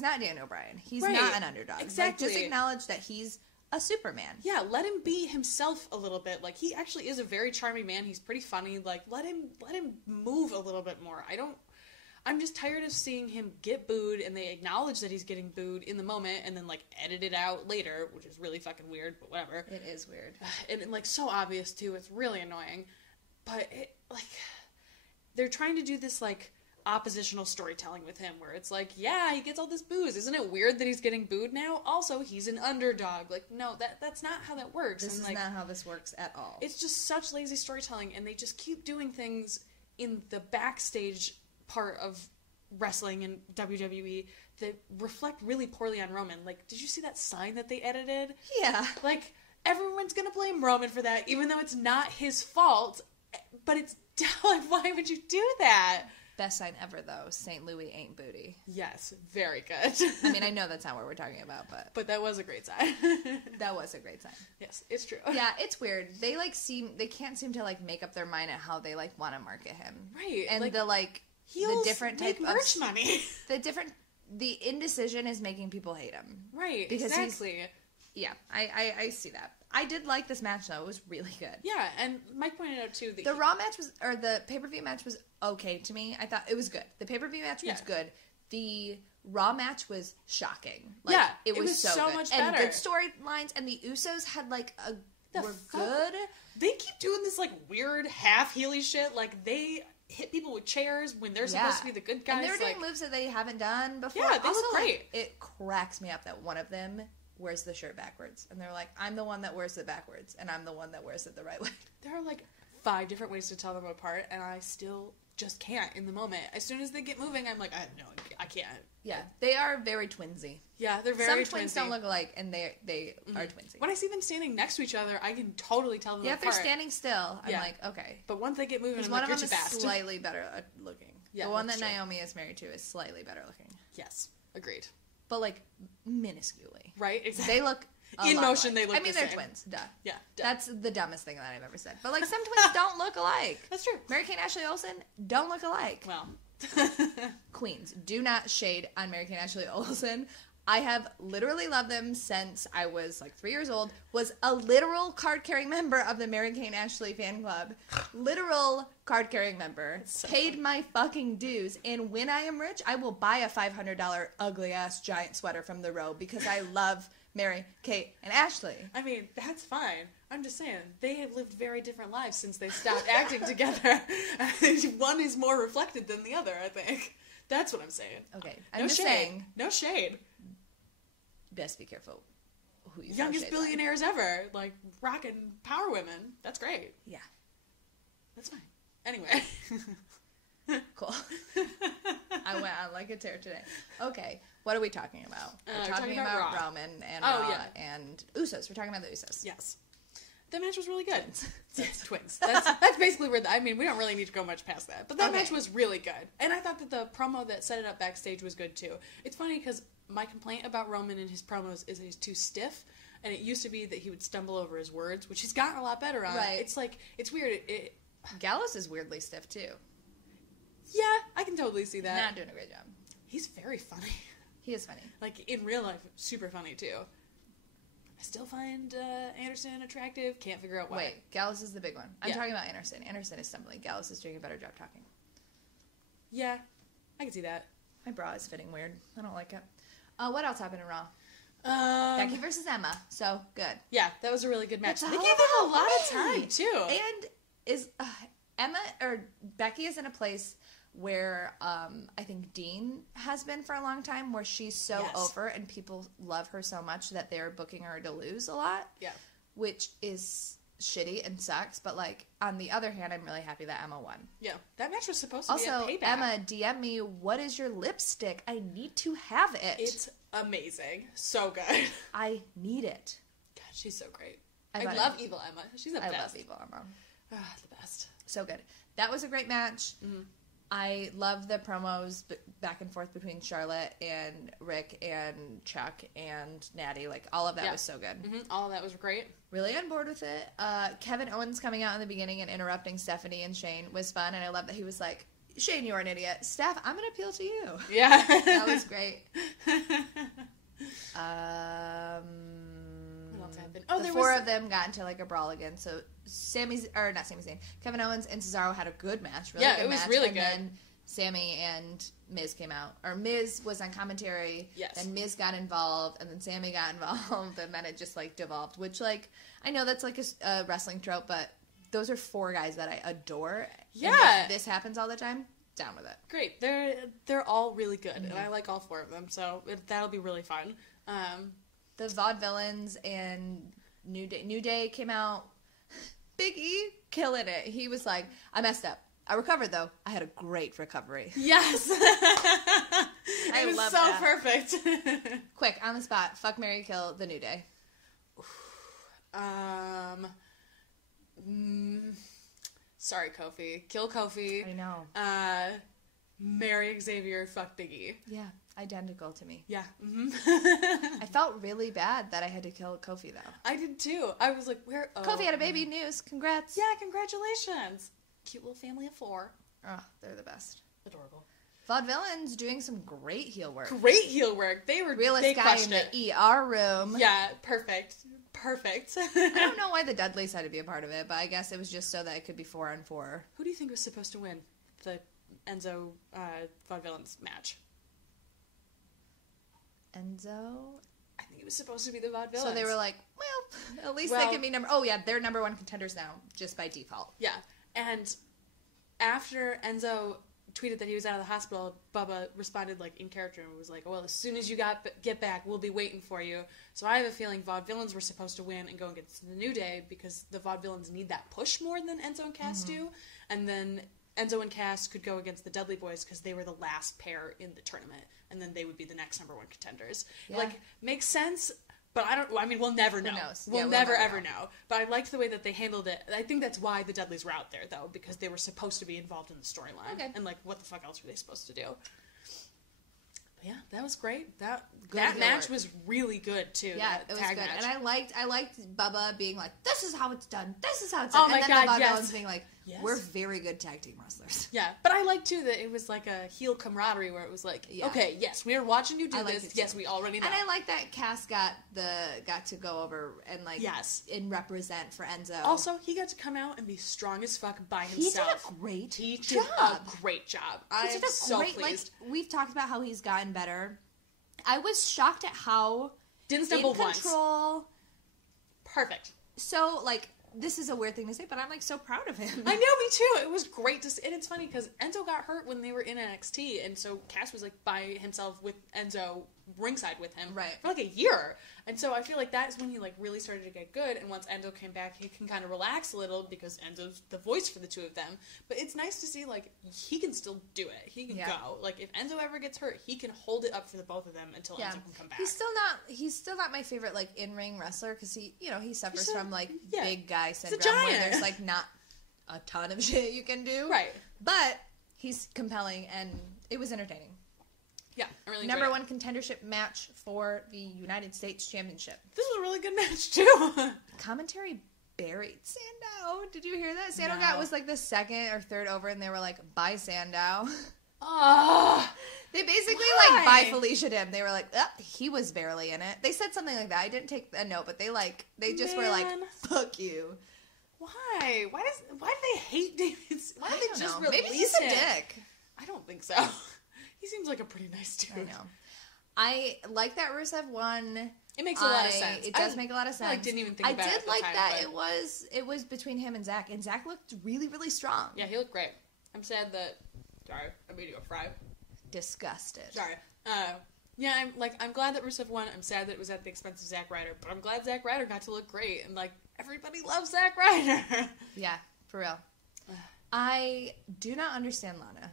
not Daniel Bryan. He's not an underdog. Exactly. Like, just acknowledge that he's a Superman. Yeah, let him be himself a little bit. Like, he actually is a very charming man. He's pretty funny. Like, let him move a little bit more. I'm just tired of seeing him get booed, and they acknowledge that he's getting booed in the moment, and then, like, edit it out later, which is really fucking weird, but whatever. It is weird. And like, so obvious, too. It's really annoying. But, they're trying to do this, like, oppositional storytelling with him, where it's like, yeah, he gets all this boos. Isn't it weird that he's getting booed now? Also, he's an underdog. Like, no, that's not how that works. This is not how this works at all. It's just such lazy storytelling, and they just keep doing things in the backstage part of wrestling and WWE that reflect really poorly on Roman. Like, did you see that sign that they edited? Yeah. Like, everyone's gonna blame Roman for that, even though it's not his fault. But it's, like, why would you do that? Best sign ever, though. St. Louis ain't booty. Yes, very good. I mean, I know that's not what we're talking about, but... But that was a great sign. That was a great sign. Yes, it's true. Yeah, it's weird. They, like, they can't seem to, like, make up their mind at how they, like, want to market him. Right. And like, the different type of merch money. The indecision is making people hate him. Right, because exactly. Yeah, I see that. I did like this match, though. It was really good. Yeah, and Mike pointed out, too, that the Raw match the pay-per-view match was okay to me. I thought it was good. The pay-per-view match was good. The Raw match was shocking. Like, yeah, it was so good. Much better. And good storylines, and the Usos had, like, were good. They keep doing this, like, weird half-heely shit. Like, they hit people with chairs when they're supposed to be the good guys. And they're doing moves that they haven't done before. Yeah, they also, look great. Like, it cracks me up that one of them wears the shirt backwards. And they're like, I'm the one that wears it backwards, and I'm the one that wears it the right way. There are, like, 5 different ways to tell them apart, and I still just can't in the moment. As soon as they get moving, I'm like, I can't. Yeah, they are very twinsy. Yeah, they're very Some twins don't look alike, and they are twinsy. When I see them standing next to each other, I can totally tell them apart. Yeah, if they're standing still, I'm like, okay. But once they get moving, I'm one like, of them you're too fast. Slightly better at looking. Yeah, the one that that's true. Naomi is married to is slightly better looking. Yes, agreed. But, like, minusculely. Right, exactly. They look in lot motion, alike. they look I mean, the they're same. twins. Duh. Yeah, duh. That's the dumbest thing that I've ever said. But, like, some twins don't look alike. That's true. Mary-Kate and Ashley Olsen don't look alike. Well. Queens, do not shade on Mary-Kate and Ashley Olsen. I have literally loved them since I was like 3 years old. Was a literal card-carrying member of the Mary-Kate and Ashley fan club. Literal card-carrying member. So Paid my fucking dues. And when I am rich, I will buy a $500 ugly-ass giant sweater from the Row because I love Mary, Kate, and Ashley. I mean, that's fine. I'm just saying, they have lived very different lives since they stopped acting together. One is more reflected than the other, I think. That's what I'm saying. Okay. No I'm just shade. saying, No shade. best be careful who you throw Youngest shade on. billionaires ever. Like, rocking power women. That's great. Yeah. That's fine. Anyway. Cool. I went on like a tear today. Okay, what are we talking about? We're talking about Raw. Roman and Oh, Raw yeah. and Usos. We're talking about the Usos. Yes. That match was really good. It's twins. That's basically where, I mean, we don't really need to go much past that. But that Okay. match was really good. And I thought that the promo that set it up backstage was good, too. It's funny because my complaint about Roman and his promos is that he's too stiff. And it used to be that he would stumble over his words, which he's gotten a lot better on. Right. It's like, it's weird. Gallows is weirdly stiff too. Yeah, I can totally see that. Not doing a great job. He's very funny. He is funny. Like, in real life, super funny, too. I still find Anderson attractive. Can't figure out why. Wait, Gallows is the big one. I'm Yeah. talking about Anderson. Anderson is stumbling. Gallows is doing a better job talking. Yeah, I can see that. My bra is fitting weird. I don't like it. What else happened in Raw? Um, Becky versus Emma. So good. Yeah, that was a really good match. That's They all gave them a about lot of time, Becky. too. And is Emma or Becky is in a place where I think Dean has been for a long time, where she's so Yes. over and people love her so much that they're booking her to lose a lot. Yeah. Which is shitty and sucks. But like on the other hand, I'm really happy that Emma won. Yeah, that match was supposed to Also, be a Payback. Emma, DM me, what is your lipstick? I need to have it. It's amazing. So good. I need it. God, she's so great. I I love love Evil Emma. She's the I best. love Evil Emma. Ah, the best. So good. That was a great match. Mm-hmm. I love the promos back and forth between Charlotte and Rick and Chuck and Natty. Like, all of that was so good. Mm-hmm. All of that was great. Really on board with it. Kevin Owens coming out in the beginning and interrupting Stephanie and Shane was fun. And I love that he was like, Shane, you're an idiot. Steph, I'm going to appeal to you. Yeah. That was great. What else happened? The four of them got into like a brawl again. So not Sami Zayn, Kevin Owens and Cesaro had a good match. Really Yeah, good it was match. really and good. Then Sammy and Miz came out, or Miz was on commentary. Yes. And Miz got involved, and then Sammy got involved, and then it just like devolved. Which like I know that's like a wrestling trope, but those are four guys that I adore. Yeah. And if this happens all the time, down with it. Great. They're all really good, and I like all four of them, so that'll be really fun. The Vaudevillains and New Day came out. Big E killing it. He was like, I messed up. I recovered though. I had a great recovery. Yes. It was love so that. perfect. Quick, on the spot. Fuck, marry, kill the New Day. Sorry, Kofi. Kill Kofi. I know. Marry Xavier. Fuck Biggie. Yeah, identical to me. Yeah. Mm-hmm. I felt really bad that I had to kill Kofi though. I did too. I was like, where? Oh. Kofi had a baby. News. Congrats. Yeah, congratulations. Cute little family of 4. Oh, they're the best. Adorable. Vaudevillains doing some great heel work. Great heel work. They Realest guy crushed in it. the ER room. Yeah, perfect. Perfect. I don't know why the Dudleys had to be a part of it, but I guess it was just so that it could be 4-on-4. Who do you think was supposed to win the Enzo Vaudevillains match? Enzo? I think it was supposed to be the Vaudevillains. So they were like, well, at least they can be number... Oh, yeah, they're number one contenders now, just by default. Yeah, and after Enzo tweeted that he was out of the hospital, Bubba responded like in character and was like, well, as soon as you get back, we'll be waiting for you. So I have a feeling Vaudevillains were supposed to win and go against the New Day because the Vaudevillains need that push more than Enzo and Cass do. And then Enzo and Cass could go against the Dudley Boys because they were the last pair in the tournament. And then they would be the next number one contenders. Yeah. Like, makes sense, But we'll never know. Who knows? We'll never ever know. But I liked the way that they handled it. I think that's why the Dudleys were out there, though, because they were supposed to be involved in the storyline. Okay. And, like, what the fuck else were they supposed to do? But yeah, that was great. That Good match work. was really good, too. Yeah, that it was tag good. match. And I liked Bubba being like, this is how it's done. This is how it's done. Oh my and then God, the yes. Vaudevillains being like, Yes. we're very good tag team wrestlers. Yeah, but I like, too, that it was like a heel camaraderie where it was like, okay, yes, we are watching you do this. Yes, we already know. And I like that Cass got to go over and, like, and represent for Enzo. Also, he got to come out and be strong as fuck by himself. He did a great job. I'm so pleased. Like, we've talked about how he's gotten better. I was shocked at how didn't stumble in control. Once. Perfect. So, like, this is a weird thing to say, but I'm, like, so proud of him. I know, me too. It was great to see. And it's funny because Enzo got hurt when they were in NXT, and so Cass was, like, by himself with Enzo ringside with him for, like, a year. And so I feel like that's when he, like, really started to get good, and once Enzo came back, he can kind of relax a little because Enzo's the voice for the two of them. But it's nice to see, like, he can still do it. He can go. Like, if Enzo ever gets hurt, he can hold it up for the both of them until Enzo can come back. He's still not my favorite, like, in-ring wrestler because he suffers from, like, big guy syndrome where there's, like, not a ton of shit you can do. Right. But he's compelling, and it was entertaining. Yeah, I really Number one contendership match for the United States Championship. This was a really good match, too. Commentary buried Sandow. Did you hear that? Sandow was like the second or third over, and they were like, bye, Sandow. They basically like, bye, Felicia him. They were like, he was barely in it. They said something like that. I didn't take a note, but they just were like, fuck you. Why? Why do they hate David? Why don't they just release Maybe he's a dick. I don't think so. He seems like a pretty nice dude. I know. I like that Rusev won. It makes a lot of sense. It does make a lot of sense. I didn't even think about it. I did like that it was between him and Zach looked really, really strong. Yeah, he looked great. I'm sad that. Sorry, I made you a fry. Disgusted. Sorry. Yeah, I'm glad that Rusev won. I'm sad that it was at the expense of Zack Ryder, but I'm glad Zack Ryder got to look great, and like everybody loves Zack Ryder. Yeah, for real. I do not understand Lana.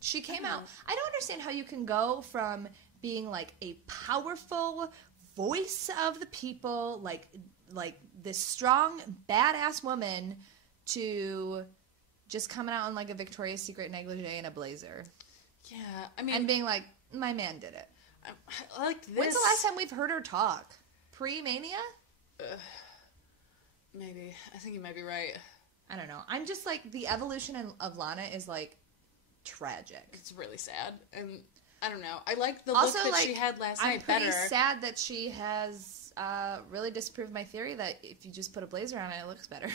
She came out. I don't understand how you can go from being like a powerful voice of the people, like this strong, badass woman, to just coming out in like a Victoria's Secret negligee and a blazer. Yeah, I mean, and being like, my man did it. I like this. When's the last time we've heard her talk? Pre-Mania? Maybe. I think you might be right. I don't know. I'm just like, the evolution of Lana is like tragic. It's really sad, and I don't know. I like the look that she had last night better. I'm pretty sad that she has really disproved my theory that if you just put a blazer on it looks better.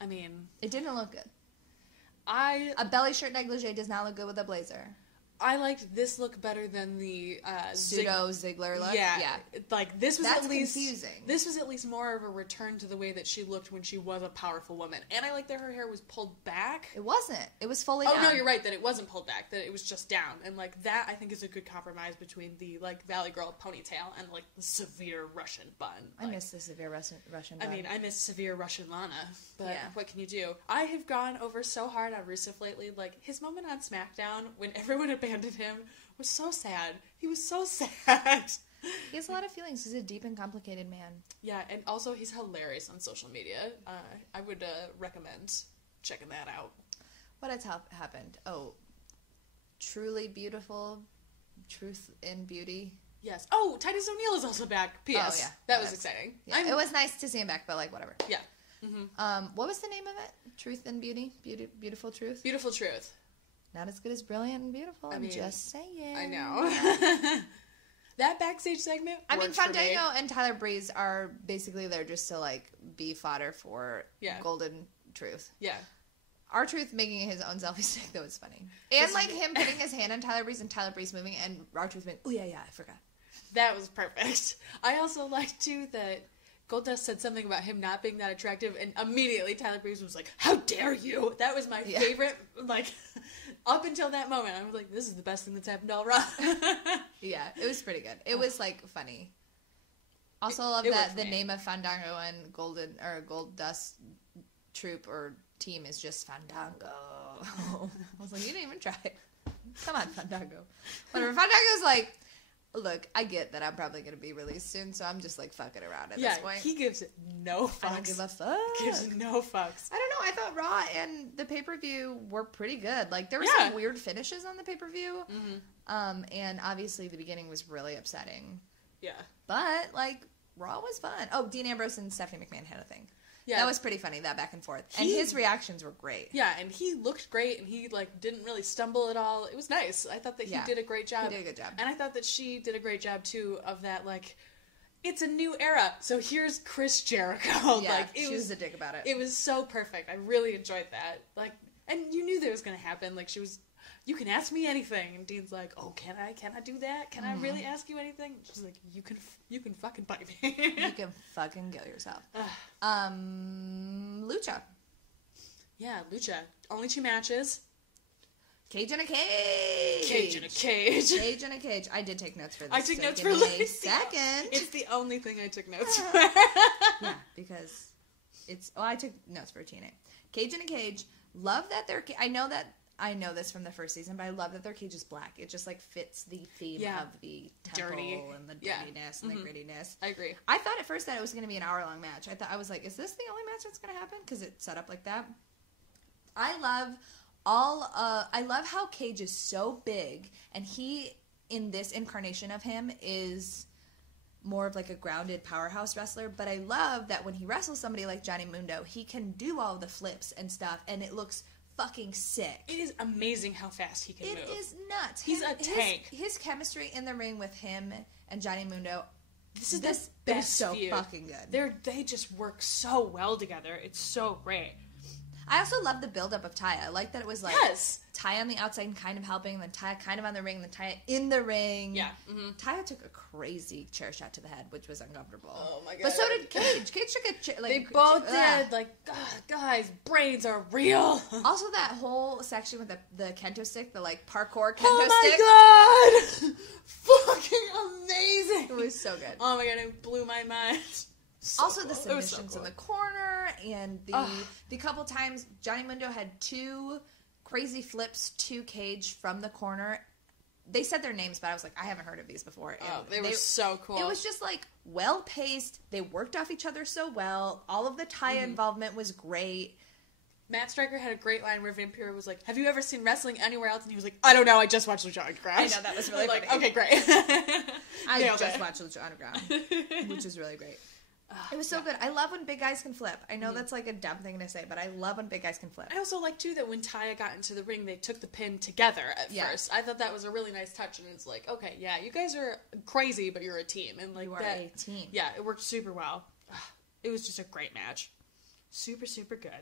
I mean, it didn't look good. A belly shirt negligee does not look good with a blazer. I liked this look better than the pseudo Ziggler look. Yeah, like this was That's at least confusing. This was at least more of a return to the way that she looked when she was a powerful woman. And I like that her hair was pulled back. It wasn't. It was fully down. Oh no, you're right that it wasn't pulled back. That it was just down. And like that, I think is a good compromise between the like Valley Girl ponytail and like the severe Russian bun. I miss the severe Russian bun. I mean, I miss severe Russian Lana. But what can you do? I have gone over so hard on Rusev lately. Like his moment on SmackDown when everyone abandoned him was so sad. He was so sad. He has a lot of feelings. He's a deep and complicated man. Yeah, and also he's hilarious on social media. I would recommend checking that out. What has happened? Oh, Truly Beautiful, Truth in Beauty. Yes. Oh, Titus O'Neil is also back. P.S. Oh, yeah. That was exciting. Yeah, it was nice to see him back, but like whatever. Yeah. Mm-hmm. What was the name of it? Truth and Beauty? Beautiful Truth? Beautiful Truth. Not as good as Brilliant and Beautiful. I'm just saying. I know. That backstage segment. I mean, Fandango and Tyler Breeze are basically there just to like be fodder for Golden Truth. Yeah. R-Truth making his own selfie stick, that was funny. And like him putting his hand on Tyler Breeze and Tyler Breeze moving and R-Truth being, oh yeah, I forgot. That was perfect. I also liked too that Goldust said something about him not being that attractive, and immediately Tyler Breeze was like, how dare you? That was my favorite, like, up until that moment. I was like, this is the best thing that's happened all Raw. Yeah, it was pretty good. It was, like, funny. Also, I love that the name of Fandango and Goldust troop or team is just Fandango. I was like, you didn't even try it. Come on, Fandango. Whatever. Fandango's like, Look, I get that I'm probably going to be released soon, so I'm just, like, fucking around at this point. He gives no fucks. I don't give a fuck. Gives no fucks. I don't know. I thought Raw and the pay-per-view were pretty good. Like, there were some weird finishes on the pay-per-view. Mm-hmm. And obviously the beginning was really upsetting. Yeah. But, like, Raw was fun. Oh, Dean Ambrose and Stephanie McMahon had a thing. Yeah. That was pretty funny, that back and forth. And his reactions were great. Yeah, and he looked great, and he, like, didn't really stumble at all. It was nice. I thought that he did a great job. He did a good job. And I thought that she did a great job, too, of that, like, it's a new era, so here's Chris Jericho. Yeah, like, she was a dick about it. It was so perfect. I really enjoyed that. Like, and you knew that was going to happen. Like, she was, you can ask me anything. And Dean's like, oh, can I do that? Can I really ask you anything? She's like, you can fucking bite me. You can fucking kill yourself. Lucha. Yeah, Lucha. Only 2 matches. Cage in a cage. Cage in a cage. Cage in a cage. I did take notes for this. I took notes for like a second. It's the only thing I took notes for. Yeah, because it's. Oh, I took notes for TNA. Cage in a cage. Love that they're. I know this from the first season, but I love that their cage is black. It just like fits the theme of the temple and the dirtiness and the grittiness. I agree. I thought at first that it was going to be an hour-long match. I was like, is this the only match that's going to happen? Because it's set up like that. I love how Cage is so big, and he, in this incarnation of him, is more of like a grounded powerhouse wrestler, but I love that when he wrestles somebody like Johnny Mundo, he can do all the flips and stuff, and it looks fucking sick. It is amazing how fast he can move. It is nuts. He's a tank. His chemistry in the ring with him and Johnny Mundo, this is the best so feud. Fucking good. They just work so well together. It's so great. I also love the buildup of Taya. I like that it was like Taya on the outside and kind of helping, then Taya kind of on the ring, then Taya in the ring. Yeah. Mm-hmm. Taya took a crazy chair shot to the head, which was uncomfortable. Oh my god. But so did Cage. Cage took a chair. Like, they both did. Like, God, guys, brains are real. Also, that whole section with the kento stick, the like parkour kento stick. Oh my god! Fucking amazing. It was so good. Oh my god, it blew my mind. So also, the submissions in the corner, and the couple times Johnny Mundo had 2 crazy flips to Cage from the corner. They said their names, but I was like, I haven't heard of these before. And they were so cool. It was just like well paced. They worked off each other so well. All of the Taya involvement was great. Matt Striker had a great line where Vampiro was like, have you ever seen wrestling anywhere else? And he was like, I don't know, I just watched Lucha Underground. I know, that was really funny. Like, okay, great. I just watched Lucha Underground, which is really great. It was so good. I love when big guys can flip. I know that's like a dumb thing to say, but I love when big guys can flip. I also like, too, that when Taya got into the ring, they took the pin together at first. I thought that was a really nice touch, and it's like, okay, yeah, you guys are crazy, but you're a team. And like, you are a team. Yeah, it worked super well. It was just a great match. Super, super good.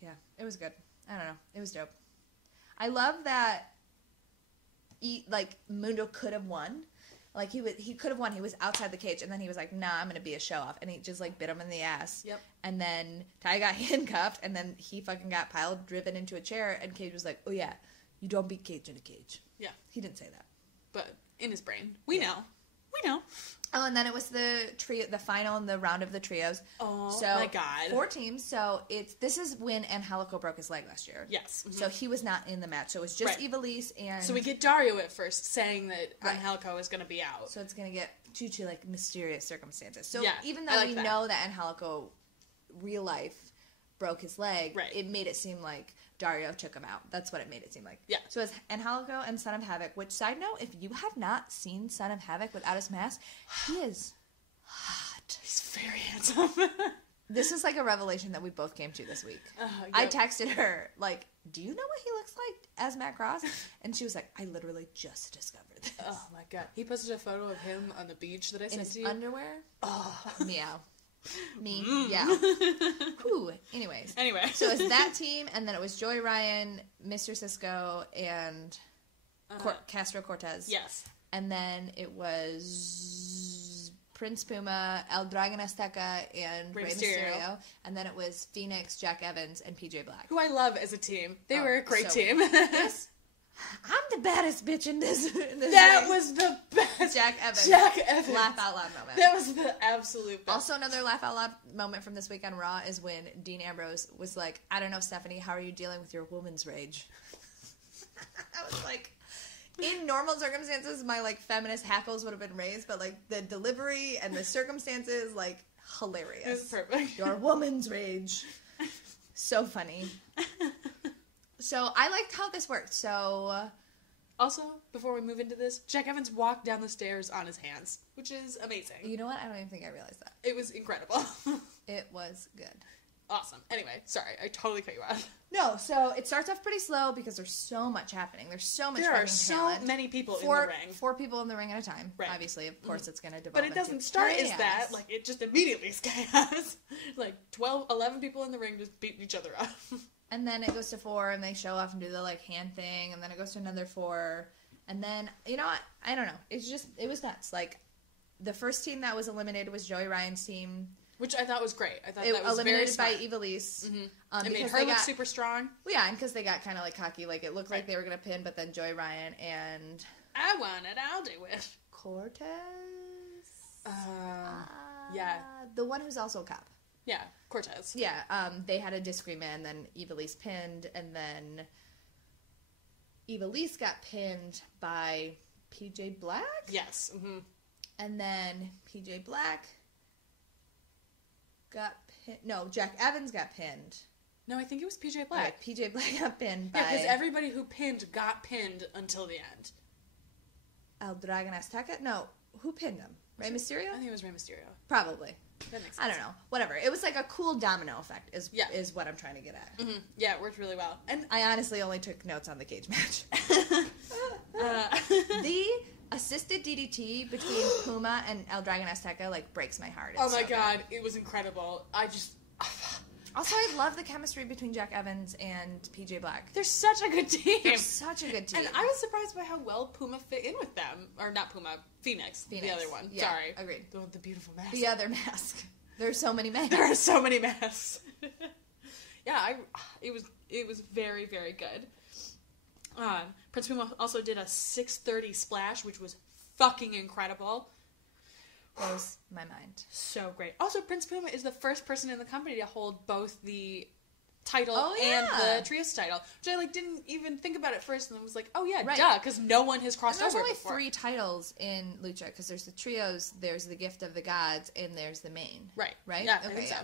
Yeah, it was good. I don't know. It was dope. I love that, Mundo could have won. Like, he could have won. He was outside the cage, and then he was like, nah, I'm going to be a show-off. And he just, like, bit him in the ass. Yep. And then Ty got handcuffed, and then he fucking got driven into a chair, and Cage was like, oh, yeah, you don't beat Cage in a cage. Yeah. He didn't say that. But in his brain. We know. We know. Oh, and then it was the final in the round of the trios. Oh, so, my God. 4 teams. So this is when Angelico broke his leg last year. Yes. Mm-hmm. So he was not in the match. So it was just Ivelisse and... So we get Dario at first saying that Angelico is going to be out. So it's going to get due to, like, mysterious circumstances. So even though we know that Angelico, real life, broke his leg, it made it seem like Dario took him out. That's what it made it seem like. Yeah. So it's Angelico and Son of Havoc, which, side note, if you have not seen Son of Havoc without his mask, he is hot. He's very handsome. This is like a revelation that we both came to this week. I texted her, like, do you know what he looks like as Matt Cross? And she was like, I literally just discovered this. Oh, my God. He posted a photo of him on the beach that I sent to you. In his underwear? Oh. Meow. Me, yeah. Whew. Anyways. Anyway. So it's that team, and then it was Joey Ryan, Mr. Cisco, and Castro Cortez. Yes. And then it was Prince Puma, El Dragon Azteca, and Rey Mysterio. And then it was Phoenix, Jack Evans, and PJ Black. Who I love as a team. They were a great team. Yes. I'm the baddest bitch in this that ring. Was the best. Jack Evans. Laugh out loud moment. That was the absolute best. Also, another laugh out loud moment from this week on Raw is when Dean Ambrose was like, I don't know, Stephanie, how are you dealing with your woman's rage? I was like, in normal circumstances, my, like, feminist hackles would have been raised, but, like, the delivery and the circumstances, like, hilarious. It was perfect. Your woman's rage. So funny. So, I liked how this worked, so... Also, before we move into this, Jack Evans walked down the stairs on his hands, which is amazing. You know what? I don't even think I realized that. It was incredible. It was good. Awesome. Anyway, sorry, I totally cut you off. No, so it starts off pretty slow because there's so much happening. There's so much There are fucking talent. so many people in the ring. 4 people in the ring at a time. Right. Obviously, of course, it's going to develop. But it doesn't start as that. Like, it just immediately is chaos. Like, 11 people in the ring just beating each other up. And then it goes to 4, and they show off and do the, like, hand thing, and then it goes to another 4. And then, you know what? I don't know. It was nuts. Like, the first team that was eliminated was Joey Ryan's team. Which I thought was great. I thought it that was eliminated very by Ivelisse. Mm-hmm. It made her look super strong. Well, yeah, and because they got kind of, like, cocky. Like, it looked like they were going to pin, but then Joey Ryan and... I want it, I'll do it. Cortez? Yeah. The one who's also a cop. Yeah, Cortez. Yeah, they had a disagreement, and then Ivelisse pinned, and then Ivelisse got pinned by PJ Black? Yes. Mm-hmm. And then PJ Black got pinned. No, Jack Evans got pinned. No, I think it was PJ Black. Right, PJ Black got pinned by... Yeah, because everybody who pinned got pinned until the end. El Dragon Azteca? No, who pinned him? Rey Mysterio? I think it was Rey Mysterio. Probably. That makes sense. I don't know. Whatever. It was like a cool domino effect is what I'm trying to get at. Mm-hmm. Yeah, it worked really well. And I honestly only took notes on the cage match. The assisted DDT between Puma and El Dragon Azteca, like, breaks my heart. It's oh my so god, it was incredible. Also, I love the chemistry between Jack Evans and PJ Black. They're such a good team. They're such a good team. And I was surprised by how well Puma fit in with them. Or not Puma, Phoenix. The other one. Yeah, Sorry. agreed. The beautiful mask. The other mask. There's so many masks. There are so many masks. Yeah, it was very, very good. Prince Puma also did a 630 splash, which was fucking incredible. Blows my mind. So great. Also, Prince Puma is the first person in the company to hold both the title and the trios title, which I didn't even think about at first, and I was like, oh yeah, duh, because no one has crossed over before. There's only 3 titles in Lucha, because there's the trios, there's the Gift of the Gods, and there's the main. Right. Right? Yeah, okay, I think so.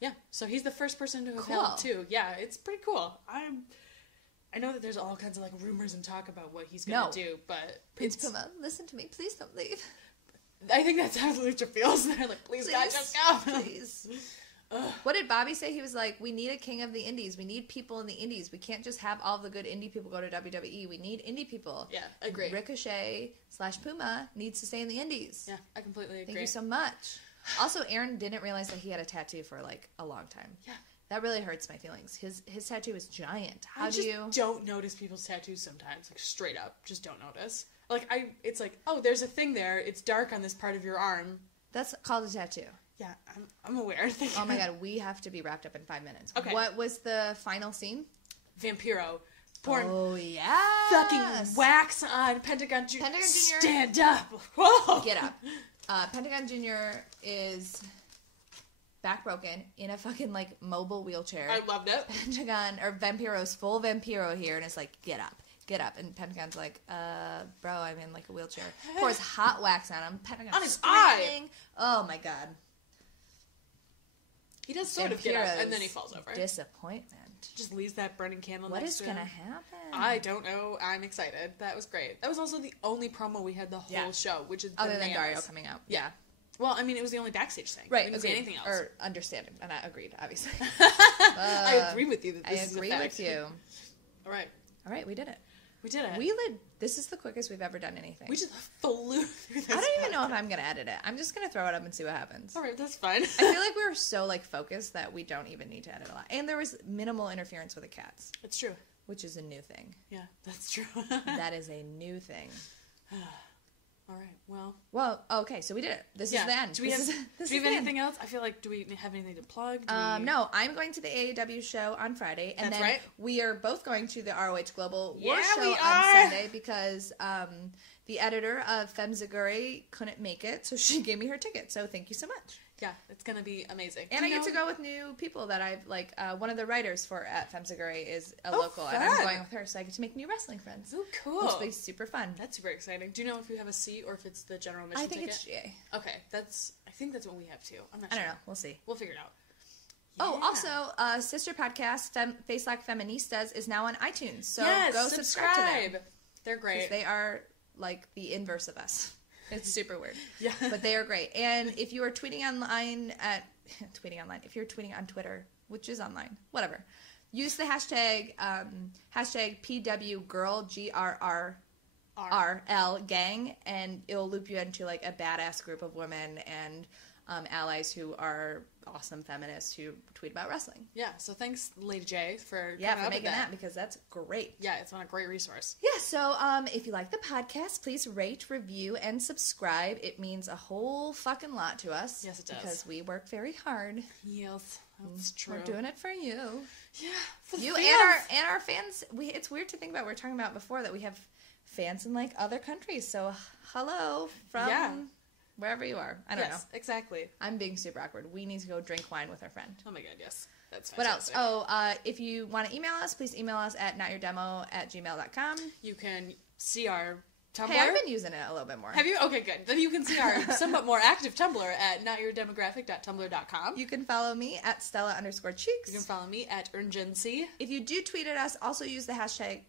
Yeah, so he's the first person to have Cool. held two. Yeah, it's pretty cool. I know that there's all kinds of rumors and talk about what he's going to do, but Prince Puma, listen to me, please don't leave. I think that's how Lucha feels. They're like, please God, just go. Please. What did Bobby say? He was like, we need a king of the indies. We need people in the indies. We can't just have all the good indie people go to WWE. We need indie people. Yeah, agree. Ricochet/Puma needs to stay in the indies. Yeah, I completely agree. Thank you so much. Also, Erin didn't realize that he had a tattoo for a long time. Yeah. That really hurts my feelings. His tattoo is giant. I don't notice people's tattoos sometimes. Straight up. Just don't notice. It's oh, there's a thing there. It's dark on this part of your arm. That's called a tattoo. Yeah, I'm aware. Oh my god, we have to be wrapped up in 5 minutes. Okay. What was the final scene? Vampiro. Pouring fucking wax on Pentagon Jr. Pentagon Jr. Stand up. Whoa. Get up. Pentagon Jr. is back broken in a fucking mobile wheelchair. I loved it. Vampiro's full Vampiro here and is like, get up. Get up. And Pentagon's like, bro, I'm in a wheelchair. Pours hot wax on him. Pentagon's on his screaming. eye. Oh my god. He does sort of get up and then he falls over. Disappointment. Just leaves that burning candle What next is to going to him. happen? I don't know. I'm excited. That was great. That was also the only promo we had the whole show, which is other than Dario coming out. Yeah. Well, it was the only backstage thing. Right. We didn't say anything else. Or understand. And I agreed, obviously. I agree with you that this is a fact. I agree with you. All right. We did it. We did it. This is the quickest we've ever done anything. We just flew through this. I don't even know if I'm going to edit it. I'm just going to throw it up and see what happens. All right, that's fine. I feel like we were so focused that we don't even need to edit a lot. And there was minimal interference with the cats. It's true. Which is a new thing. Yeah, that's true. That is a new thing. All right, well, okay, so we did it. This is the end. Do we have anything else? I feel like, do we have anything to plug? No, I'm going to the AEW show on Friday, and then we are both going to the ROH Global War show on Sunday because the editor of Femzaguri couldn't make it, so she gave me her ticket. So thank you so much. Yeah, it's going to be amazing. And I get to go with new people that I've, like, one of the writers for at Femsigure is a local, and I'm going with her, so I get to make new wrestling friends. Oh, cool. Which will be super fun. That's super exciting. Do you know if you have a seat or if it's the general admission ticket? I think it's GA. Okay, I think that's what we have too. I'm not sure. I don't know. We'll see. We'll figure it out. Oh, also, sister podcast, Face Like Feministas, is now on iTunes, so go subscribe to them. They're great. They are, like, the inverse of us. It's super weird. Yeah. But they are great. And if you are tweeting online if you're tweeting on Twitter, which is online, whatever, use the hashtag PWGirl, GRRL gang, and it'll loop you into, like, a badass group of women and allies who are awesome feminists who tweet about wrestling. Yeah, so thanks, Lady J, for making that, because that's great. Yeah, it's been a great resource. Yeah, so if you like the podcast, please rate, review, and subscribe. It means a whole fucking lot to us. Yes, it does. Because we work very hard. Yes, that's true. We're doing it for you. Yeah, for you fans. and our fans. It's weird to think about. We were talking about before that we have fans in, like, other countries. So hello from wherever you are. I don't know. Exactly. I'm being super awkward. We need to go drink wine with our friend. Oh my god, yes. That's fantastic. What else? Oh, if you want to email us, please email us at notyourdemo@gmail.com. You can see our Tumblr. Hey, I've been using it a little bit more. Have you? Okay, good. Then you can see our somewhat more active Tumblr at notyourdemographic.tumblr.com. You can follow me at Stella_cheeks. You can follow me at Urgency. If you do tweet at us, also use the hashtag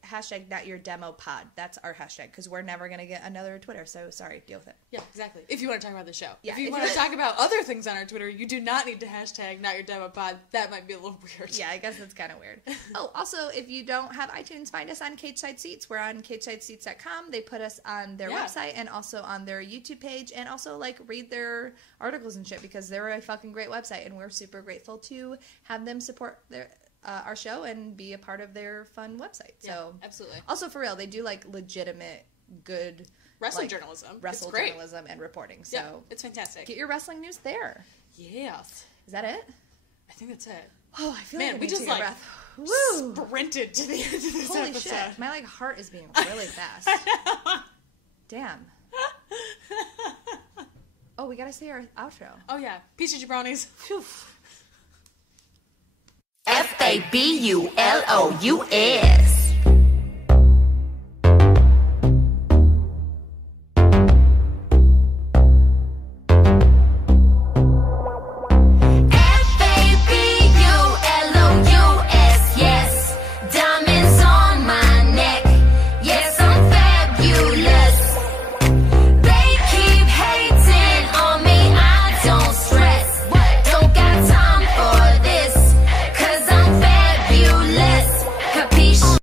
NotYourDemoPod. That's our hashtag, because we're never going to get another Twitter, so sorry, deal with it. Yeah, exactly. If you want to talk about the show. Yeah, if you want to talk about other things on our Twitter, you do not need to hashtag NotYourDemoPod. That might be a little weird. Yeah, I guess that's kind of weird. Oh, also, if you don't have iTunes, find us on Cageside Seats. We're on CageSideSeats.com. They put us on their website and also on their YouTube page, and also, like, read their articles and shit, because they're a fucking great website, and we're super grateful to have them support their our show and be a part of their fun website. So absolutely. Also, for real, they do, like, legitimate good wrestling journalism. Journalism and reporting. So it's fantastic. Get your wrestling news there. Yes. Is that it? I think that's it. Oh, I feel like I we need just, to take a like, breath. Woo! Sprinted to the end of this Holy episode. shit. My, like, heart is beating really fast. Damn. Oh, we gotta say our outro. Oh, yeah. Peachy Jabronis. FABULOUS. Yes, diamonds on my neck. Yes, I'm fabulous. They keep hating on me, I don't stress. Don't got time for this, 'cause I'm fabulous. Capiche?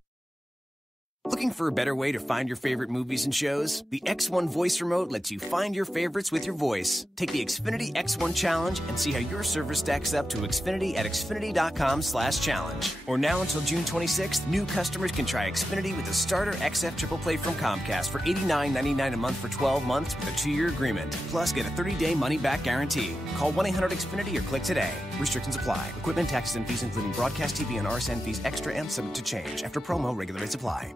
Looking for a better way to find your favorite movies and shows? The X1 Voice Remote lets you find your favorites with your voice. Take the Xfinity X1 Challenge and see how your server stacks up to Xfinity at xfinity.com/challenge. Or now until June 26th, new customers can try Xfinity with the starter XF Triple Play from Comcast for $89.99 a month for 12 months with a 2-year agreement. Plus, get a 30-day money-back guarantee. Call 1-800-XFINITY or click today. Restrictions apply. Equipment, taxes, and fees, including broadcast TV and RSN fees extra and subject to change. After promo, regular rates apply.